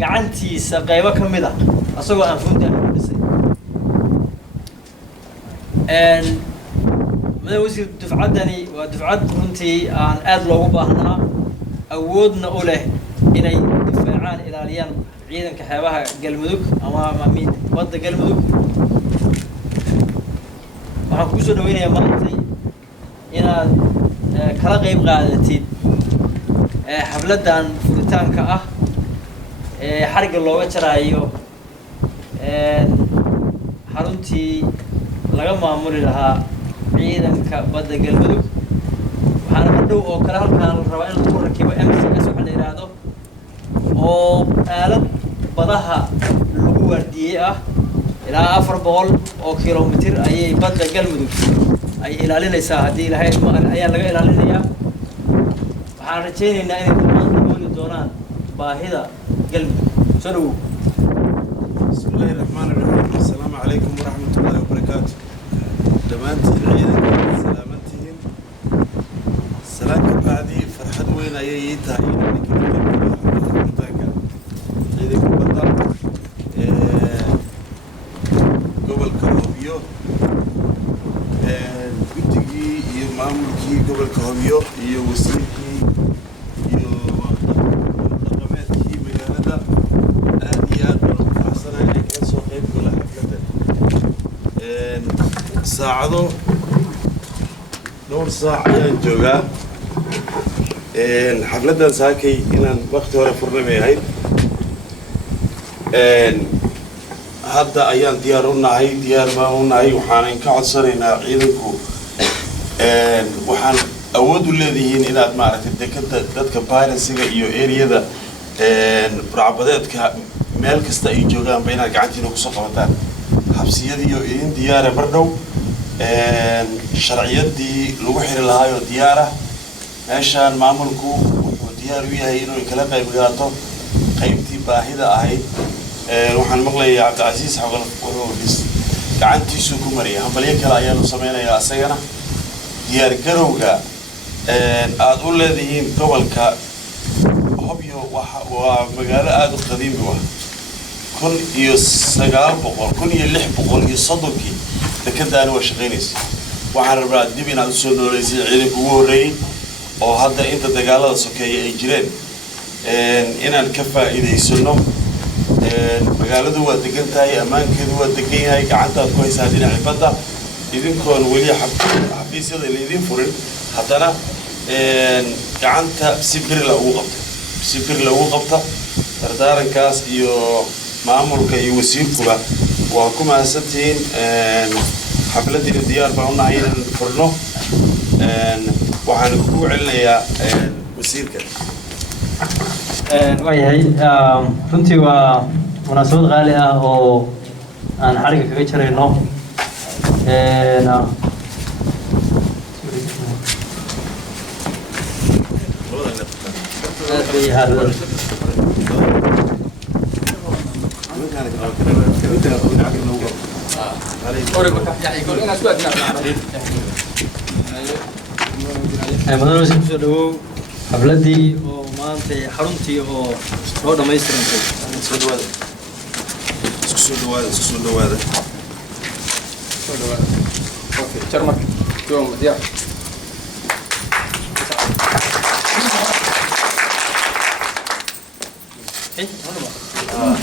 gacantiisa qaybo ka mid ah asagoo aan funta ku dhisay madax wasiir dufcaddani waa dufcad runtii aan aad loogu baahnaa awoodna u leh inay difaacaan ilaaliyaan ciidanka xeebaha galmudug ama badda galmudug waxaan kuu soo dhaweynayaa maantay inaad kala qayb qaadatid xafladdan furitaanka ah ee xarigga looga jaraayo xaruntii laga maamuli lahaa ciidanka badda galmudug waxaana ka dhow oo kale halkaan la rabaa in lagu rakibo MCS waxa la yidhaahdo oo aalad badaha lagu waardiyey ah ilaa 400 oo kilomitir ayay badda galmudug ay ilaalinaysaa haddii ilaahay ayaa laga ilaalinayaa waxaan rajaynaynaa inay dhammaan dabooli doonaan baahida galmudug soo dhawow بسم الله الرحمن الرحيم السلام عليكم ورحمة الله وبركاته دمانتي العيدة سلامتين سلام بعدي فرحة وين أييتها عيدك بدر قبل كهوبيو قدقي يماملكي قبل كهوبيو يوسيكي يقاماتكي مجالة saacado dhowr saac ayaan joogaa xafladdan saakay inaan waqti hore furnamay ahayd hadda ayaan diyaar baan u nahay waxaanan ka codsanaynaa ciidanku waxaan awood u leedihiin inaad maaragtay dekada dadka bayrasiga iyo eriyada burcabadeedka meel kasta ay joogaanba inaad gacantiina kusoo qabataan xabsiyadiiyo idin diyaara mar dhow sharciyadii lagu xiri lahaayoo diyaara meeshaan maamulku wuxuu diyaar u yahay inuu kala qayb qaato qaybtii baahida ahayd waxaan maqlayaa cabdicasiis xogal wuxuu gacantiisu ku mariyay hambalyo kale ayaanu samaynayaa asagana diyaar garowga aad u leedihiin gobolka hobyo waa magaalo aad u qadiimi ah 1900 dekadaana waa shaqaynaysa waxaan rabnaa dib inaad usoo nooleysay ciidanka ugu horreeyey oo hadda inta dagaalada sokeeya ay jireen inaan ka faa'iidaysano magaaladu waa degan tahay ammaankeedu waa degan yahay gacantaad ku haysaa dhinaca badda idinkoon weli xafiisyada laydin furin haddana gacanta si bir lagu qabta dardaarankaas iyo maamulka iyo wasiirkuba waa ku mahadsantihiin xafladdiina diyaar baan u nahay inaan furno waxaan kugu celinayaa wasiirka waayahay runtii waa munaasabad qaali ah oo aan xariga kaga jarayno مدن وزير kusoo dhawow xafladii oo maanta xaruntii oo soo dhamaystirantay isku soo dhawaada اوكي شرمك يوم ديار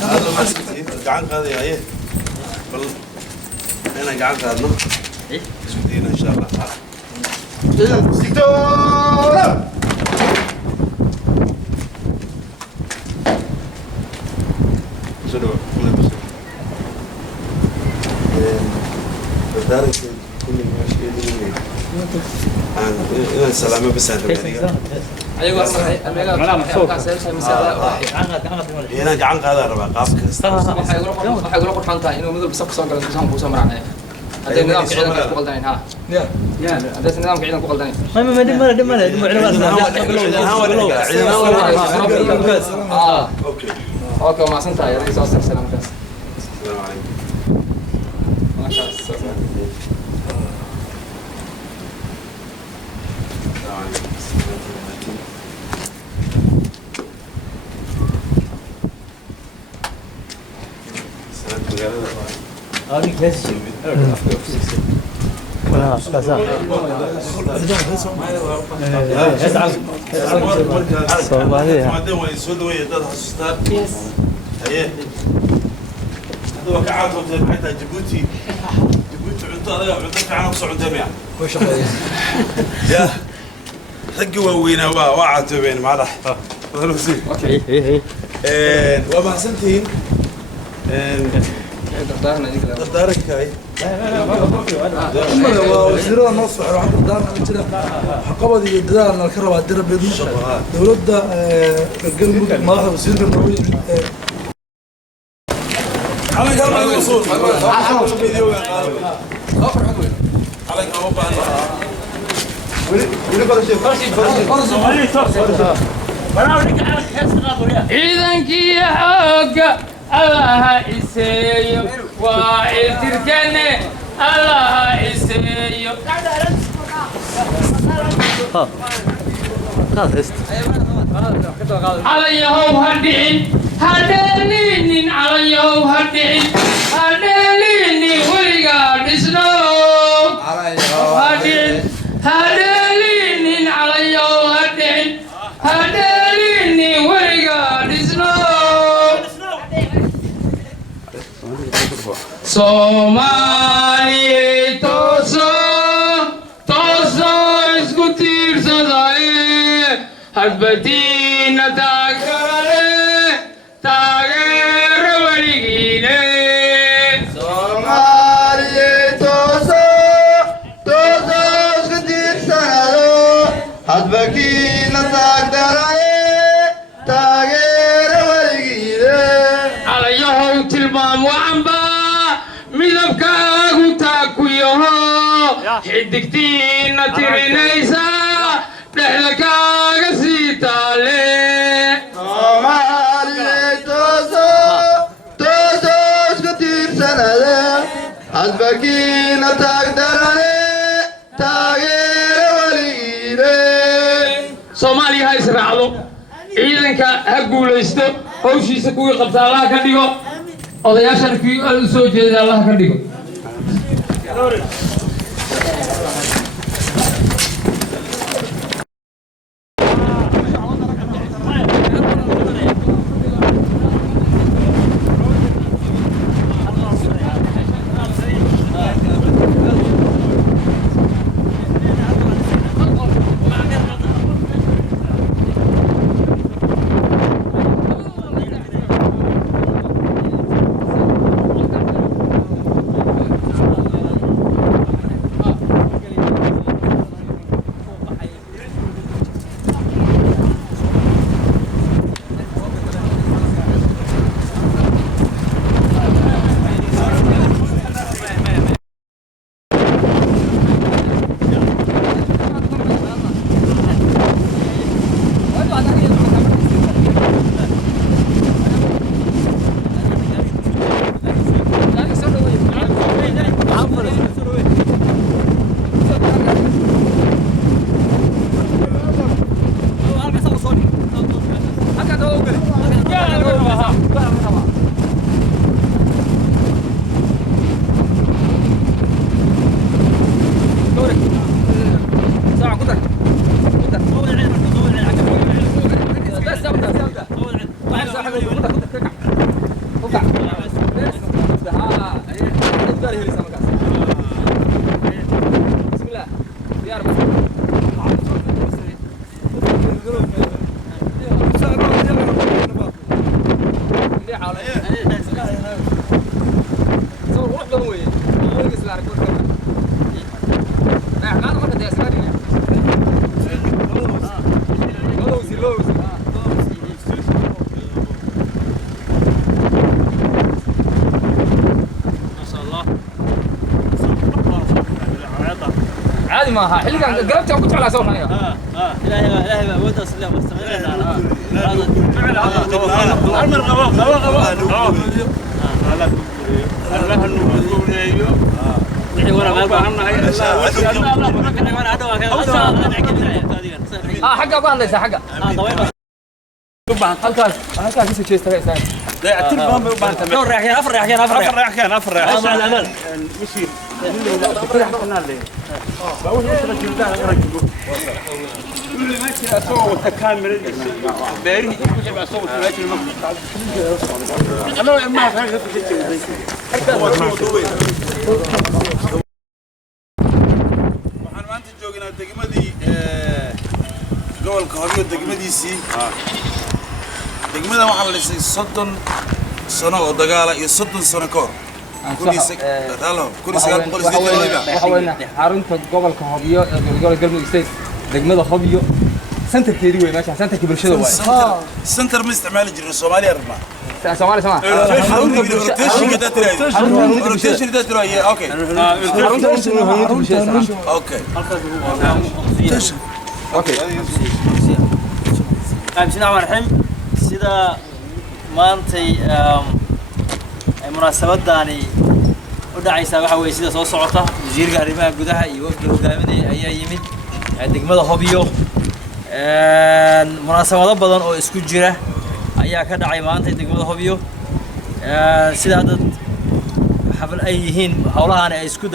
هذا ما سكتين قاعد هذا يا بل انا قاعد هذا سكتين ان شاء الله سكتور شنو دارك كل ماشي انا سلامه بس ايوه انا مبسوط هنا قاعد هذا ربع قاف كستا waxay ugu qorxan tahay inuu midab saf soo galo kusaan ku soo marnay hadii nidaamka ciidanka ku qaldaneen ha hadii nidaamka ciidanka ku qaldaneen ما اوكي اوكي ما سنت يا رئيس السلام السلام عليكم ما شاء الله جيبوتي عطوا عنا بصعود جميعا يا ثقوا وينا وعتوا بين معرح اوكي وما سنتين دردارك هاي وزيرada noo soo xiro waxaan dardaaran jira xaqabad iyo dadaalna ka rabaa dowladda galmudug madaxda wasiirka noogu yimid ciidankii xoogga allaha iseeyo waa iltirkane allaha iseeyo calayahow ha dhicin hadheelinin calayahow ha dhicin hadheelinin weligaa dhisno hadheelinin calayahow ha dhicin hadheelinin weligaa dhisno Soomaaliyey tooso isku tiirsadaye hadbadiina taageero weligiine Soomaaliyey tooso isku tiirsanado hadbakiina taageero weligiine calayahow tilmaam wacanba midabkaagu taaku yaho xidigtiina tirinaysa dhexda kaaga sii taale Soomaaliyey tooso isku tiirsanade hadbakiina taageero weligiine Soomaaliya ha israacdo ciidanka ha guulaysto hawshiisa kuwii qabta allaha ka dhigo odayaashan kuwii u soo jeeda allaha ka dhigo عادي ما حلي كان قربت كنت على سوق انا إلهي ودس لا واستمرنا حقه بان ليس حقه halkaas isoo jeestay isaan dayactir baan u baahan tahay raaxyaan afar raaxyaan wasiir كل ما ترى صوت كاميرا باري يجمع صوت لكن انا ما فاهم waxaan maanta joognaa degmadii gobolka Hooyo degmadiisii degmada waxaa la dhisay 30 sano oo dagaal iyo 30 sano ka hor xarunta gobolka Hooyo ee gobolka Galmudug State degmada Hooyo centerkeedii way meesha centerka bulshada way center ma isticmaali jirno Soomaaliya rabaa سومالي سما روتيشن ده ترى اوكي اوكي اوكي بسم الله الرحمن الرحيم سيدا maantay munaasabadani u dhacaysa waxa weeye sida soo socota wasiirka arrimaha gudaha iyo wafdi hogaaminaya ayaa yimid degmada Hobyo munaasabado badan oo isku jira ayaa ka dhacay maanta degmada Hobyo sida dad xafal ay yihiin hawlahan ay isku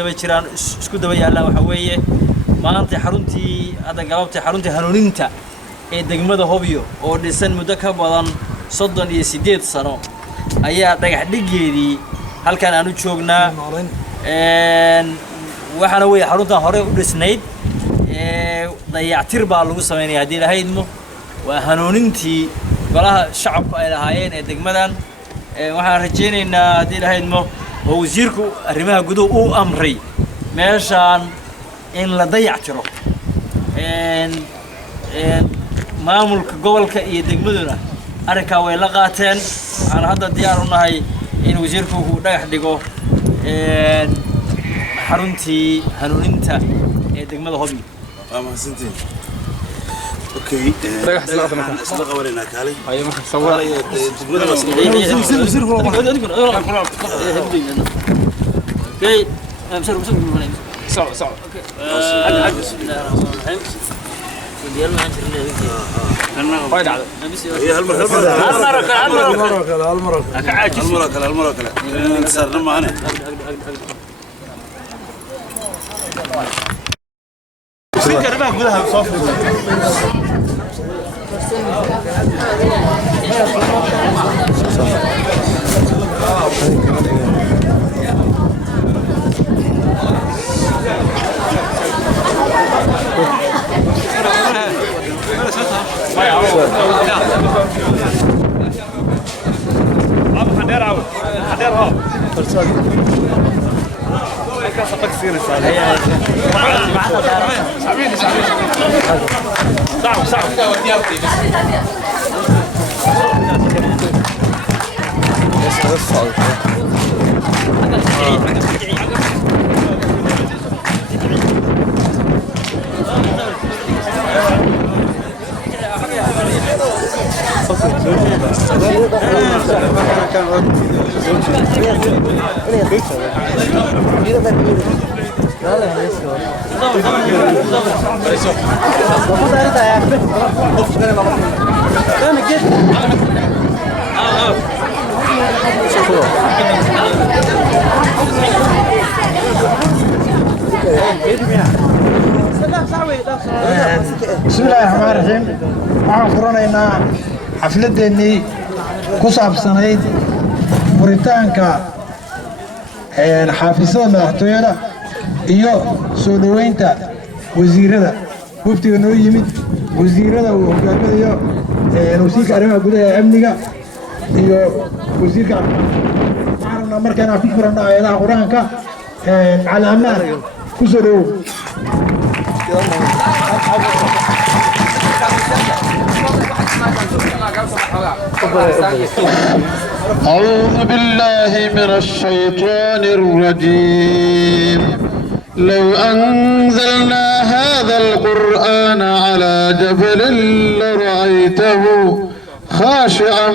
daba yaalaan waxa weeye maanta xaruntii galabta xaruntii hanuuninta ee degmada Hobyo oo dhisan muddo ka badan 38 sano ayaa dhagax dhigeedii halkan aanu joognaa waxana way xaruntan hore u dhisnayd dayactir baa lagu sameeyay hadii la haydmo waa hanuunintii golaha shacabka ay lahaayeen ee degmadan waxaan rajaynaynaa hadii la haydmo oo wasiirku arrimaha gudaha uu amray meeshan in la dayactiro maamulka gobolka iyo degmaduna arrinka way la qaateen waxaan hadda diyaar u nahay in wasiirku uu dhagax dhigo xaruntii hanuuninta ee degmada Hobyo waa mahadsantiin okay dhagax isla qabanayna kaalay ayo ma sawir degmada بسم الله الرحمن الرحيم waxaan furanaynaa xafladeennii ku saabsanayd furitaanka xaafisada madaxtooyada iyo soo dhaweynta wasiirada waftiga noo yimid wasiirada uu hogaaminayo wasiirka arrimaha gudaha ee amniga iyo wasiirka waxaan markaan ku furano ayadaha quraanka macallin ammaan ku soo dhawow أعوذ بالله من الشيطان الرجيم لو أنزلنا هذا القرآن على جبل لرأيته خاشعا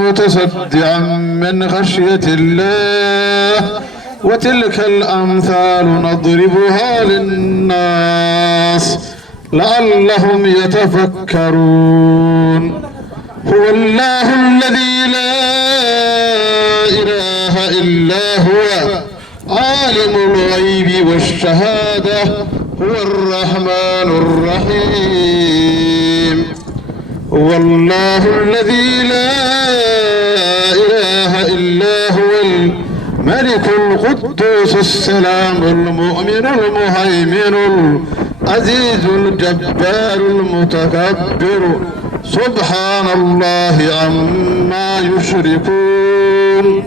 متصدعا من خشية الله وتلك الأمثال نضربها للناس لعلهم يتفكرون هو الله الذي لا إله إلا هو عالم الغيب والشهادة هو الرحمن الرحيم هو الله الذي لا إله إلا هو الملك القدوس السلام المؤمن المهيمن العزيز الجبار المتكبر سبحان الله عما يشركون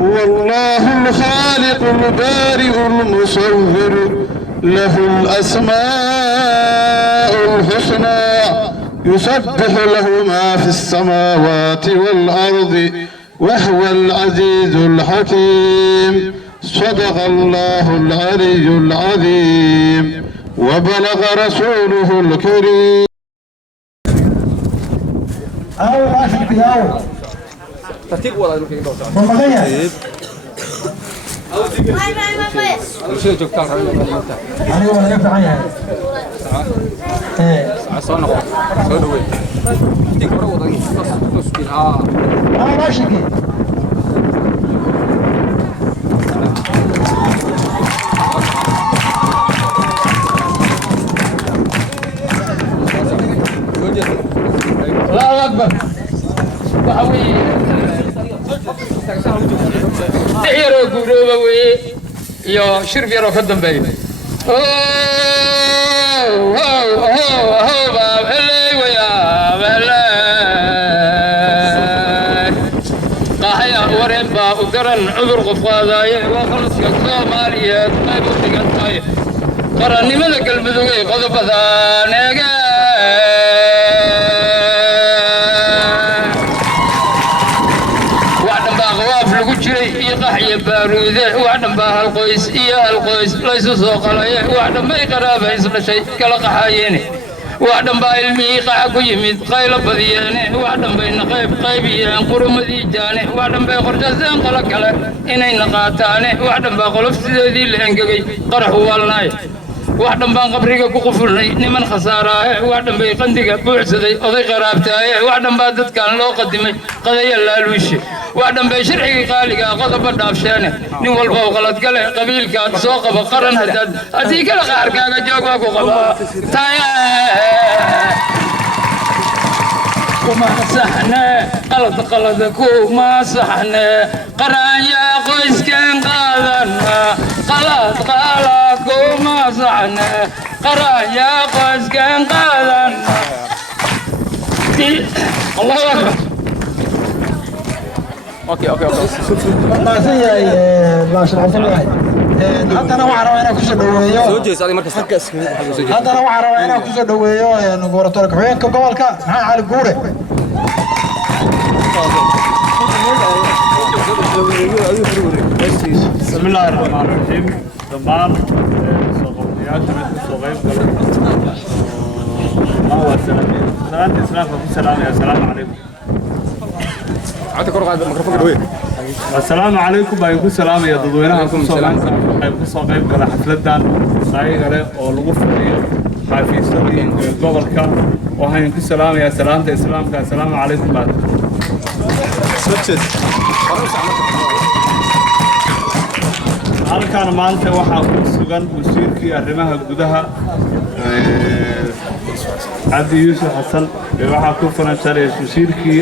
هو الله الخالق البارئ المصور له الأسماء الحسنى يسبح له ما في السماوات والأرض وهو العزيز الحكيم صدق الله العلي العظيم وبلغ رسوله الكريم. أول عاشق في أول ترتيب ولا ممكن يدور ترتيب شو جوكتان أنا ولا يفتح عنها عصانا صار دوي تيجي برا وضعي نص كيل أول عاشق الله أكبر وحوي تحيرو قروبة وي يا شرف يا رفض دنبي باب اللي ويا بلا قاحيا ورين باب قرن عذر قفاضاي وخلص كالصوماليات ما يبغي قطاي قرن ملك المذوقي قضب ذانيقا بارودة وعدم بها القيس إياه القيس ليس سوق عليه وعدم بي قرابة يسمى شيء كلق حايني وعدم بها الميقع قيمت قيل بذياني وعدم بي نقيب قيبيان قرم ذيجاني وعدم بي خرجزان قلق على إني نقاتاني وعدم بها قلف سيدي لهنقي قرح والناي وعدم بان قبريك كقفلني نمن خسارة وعدم بي قندق بوعسدي أضي قرابتاي وعدم بادت كان لو قدمي قضي اللالوشي وعدم بي شرعي قالي قضب الدافشاني نول فوق غلط قال قبيل كان سوق بقرن هدد أتيك لغارك جوقك وقبا تايا وما صحنا قلط ما صحنا قران يا قيس كان قادنا قلط وما صحنا قران يا قيس كان قادنا الله أكبر اوكي ما زي ما شاء الله hadda ana waxaan rabaa inaan ku soo dhaweeyo soo jeesay markaas hadda ana waxaan rabaa inaan ku soo dhaweeyo gobolka ku-xigeenka gobolka maxaa cali guure بسم الله الرحمن الرحيم دمان سوق قيب هو السلام عليكم السلام عليكم بايكو سلام يا دودوينها كسو قيب قال حفلدان صايغله oo lagu fadhiyo xafiisadii gobolka waxaan ku salaamayaa salaanta islaamka assalaamu calaykum baad halkaan maanta waxaa ku sugan wasiirkii arrimaha gudaha cabdi yuusuf xasan waxaa ku furan wasiirkii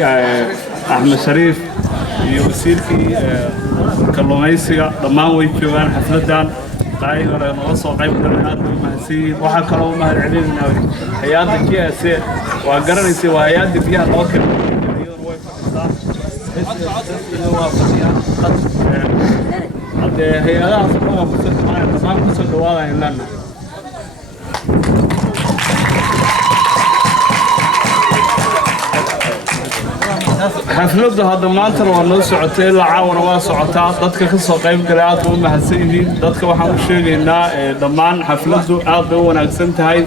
axmed shariif iyo wasiirkii kalluumaysiga dhammaan way joogaan xafladan qaayig hore noo soo qayb galay aad u mahadsanyihiin waxaa kaloo u mahad celinayna hay-adda GSA waa garanaysay waa hay-adda biyaha loo keenay iyaduna way fadhisaa hadde hay-adahaas dhan dhammaan kusoo dhawaadayn lana xafladdu hadda maantana waa noo socotay ilaa caawana waa socotaa dadka ka soo qayb galay aad u mahadsan yihiin dadka waxaan u sheegaynaa dhammaan xafladdu aad bay u wanaagsan tahay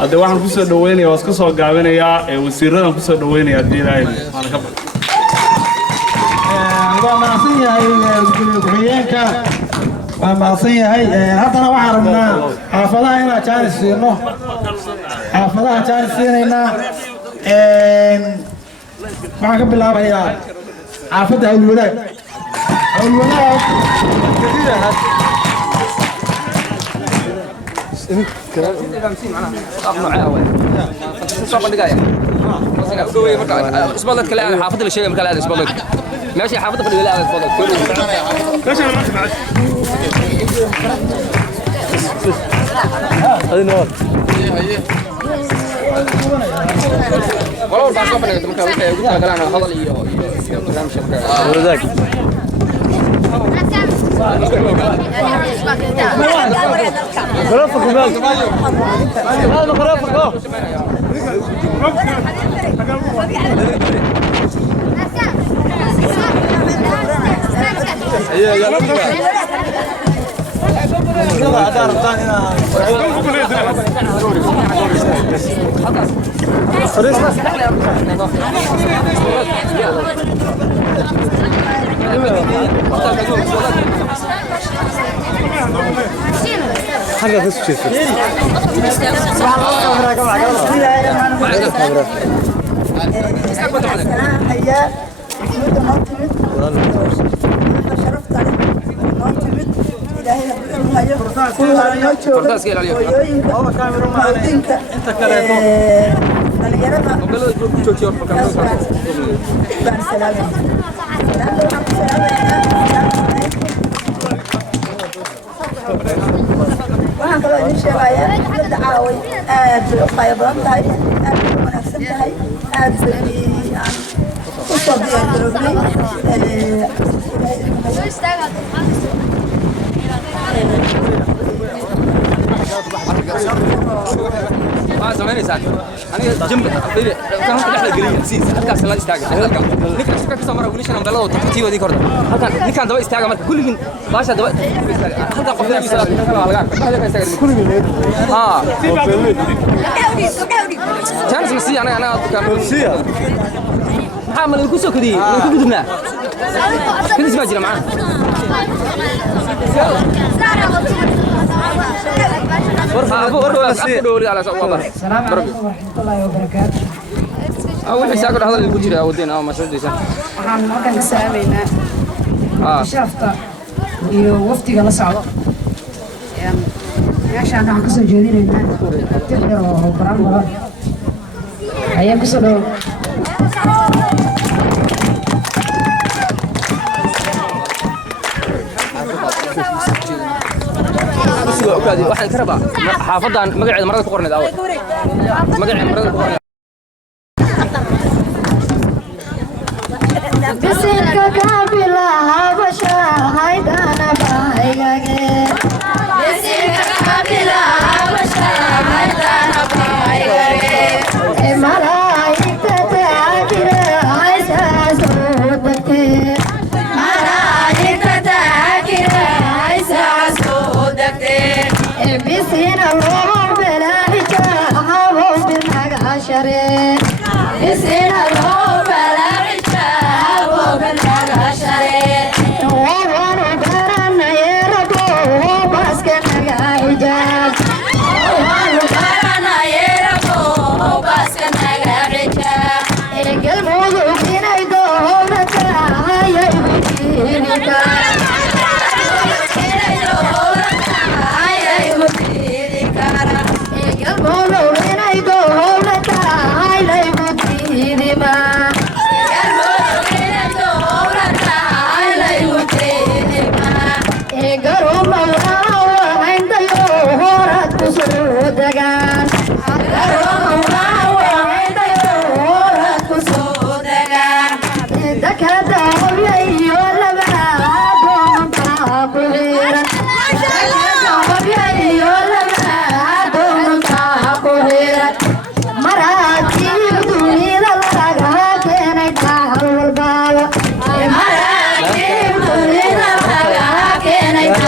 hadde waxaan kusoo dhaweynayaa waa iska soo gaabinayaa wasiiradan kusoo dhaweynayaa haddii ilaahay waana ka baxay waa mahadsan yahay ku-xigeenka waa mahadsan yahay haddana waxaan rabnaa xaafadaha inaan jaanis siino xaafadaha jaanis siinaynaa waxaan ka bilaabayaa xaafadda hawlwadaag اسبوعك كلا حافظ لي شيء كلا اسبوعك ماشي حافظ في الولاء اسبوعك ماشي انا ماشي معك هذه نور والله بعد كم انت ممكن قلت انا هذا لي برنامج شبكه ولذاك غرفك بالك هذا غرفك اهو waxaan kaloo idin sheegayaa dowladda caawi aad bay u qayb badan tahay aad bay u wanaagsan tahay aad bay aan u soo diyaargaroobnay ما زمان يساعد أنا جنب حبيبي كان هم تحت الجريمة سيس هذا سلا يستعجل هذا نكر شكله كسر مرة وليش أنا مبلغ وتحتيه ودي كرده هذا نكر دواء يستعجل مرة كل من باشا دواء هذا قبل بيساعد على جاك هذا كان يستعجل كل من كان سمسي أنا كان سمسي محمد الكوسو كذي الكوسو بدنا كذي اسمه جرا معاه السلام عليكم ورحمة الله وبركاته. أول حساب هذا اللي بوجي ودينا أو مشروع ديسان. waxaan halkan ka salaameynaa sharafta iyo waftiga la socdo meeshaan waxaan kasoo jeedinaynaa tixir oo baraan badan ayaan kusoo dhawo waxaan ka rabaa xaafadan magaceeda marada ku qorneed awal magaceeda marada ku qorneed bisinka kaabila habasha haydana bahaygage bisinka kaabila habasha haydana bahaygage malaayikta taajira haysaas udate malaayikta taajira haysaas udate bisina loo belahija habo bilmagashare bisina loo belahija habo bilmagashare waanu garanaya rabo baska magaxijaab waanu garanaya rabo baska magaxijaab galmudug inay dowlata hayay udiinika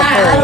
Yeah.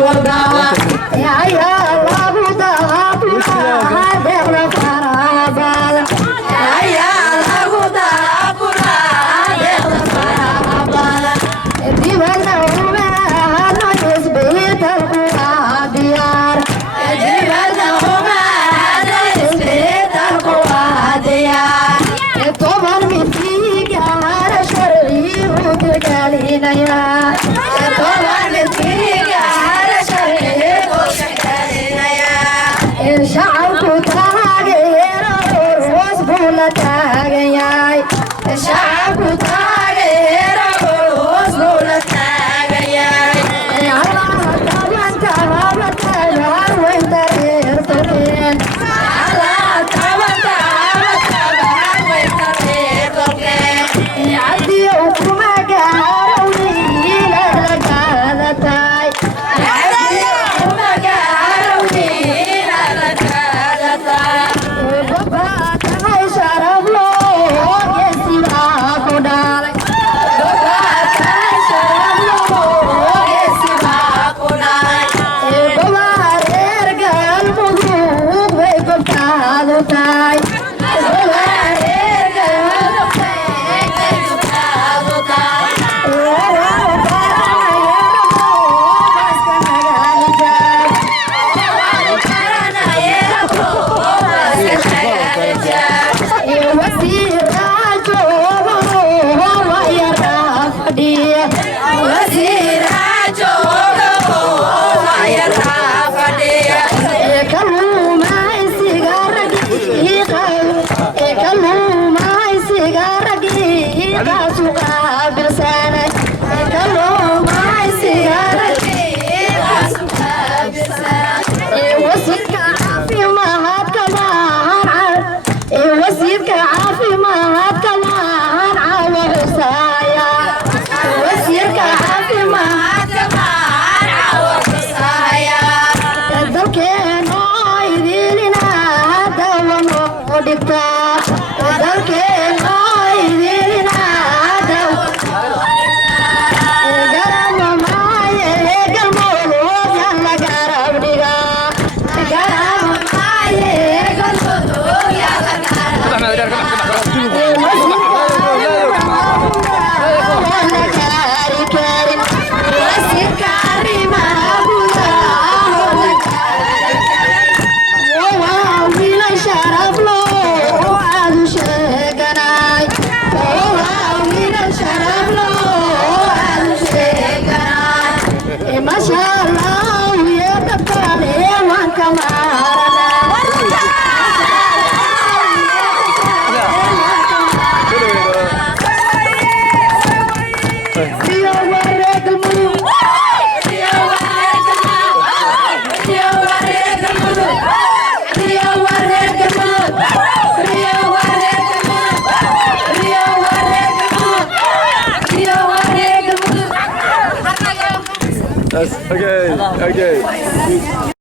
Okay.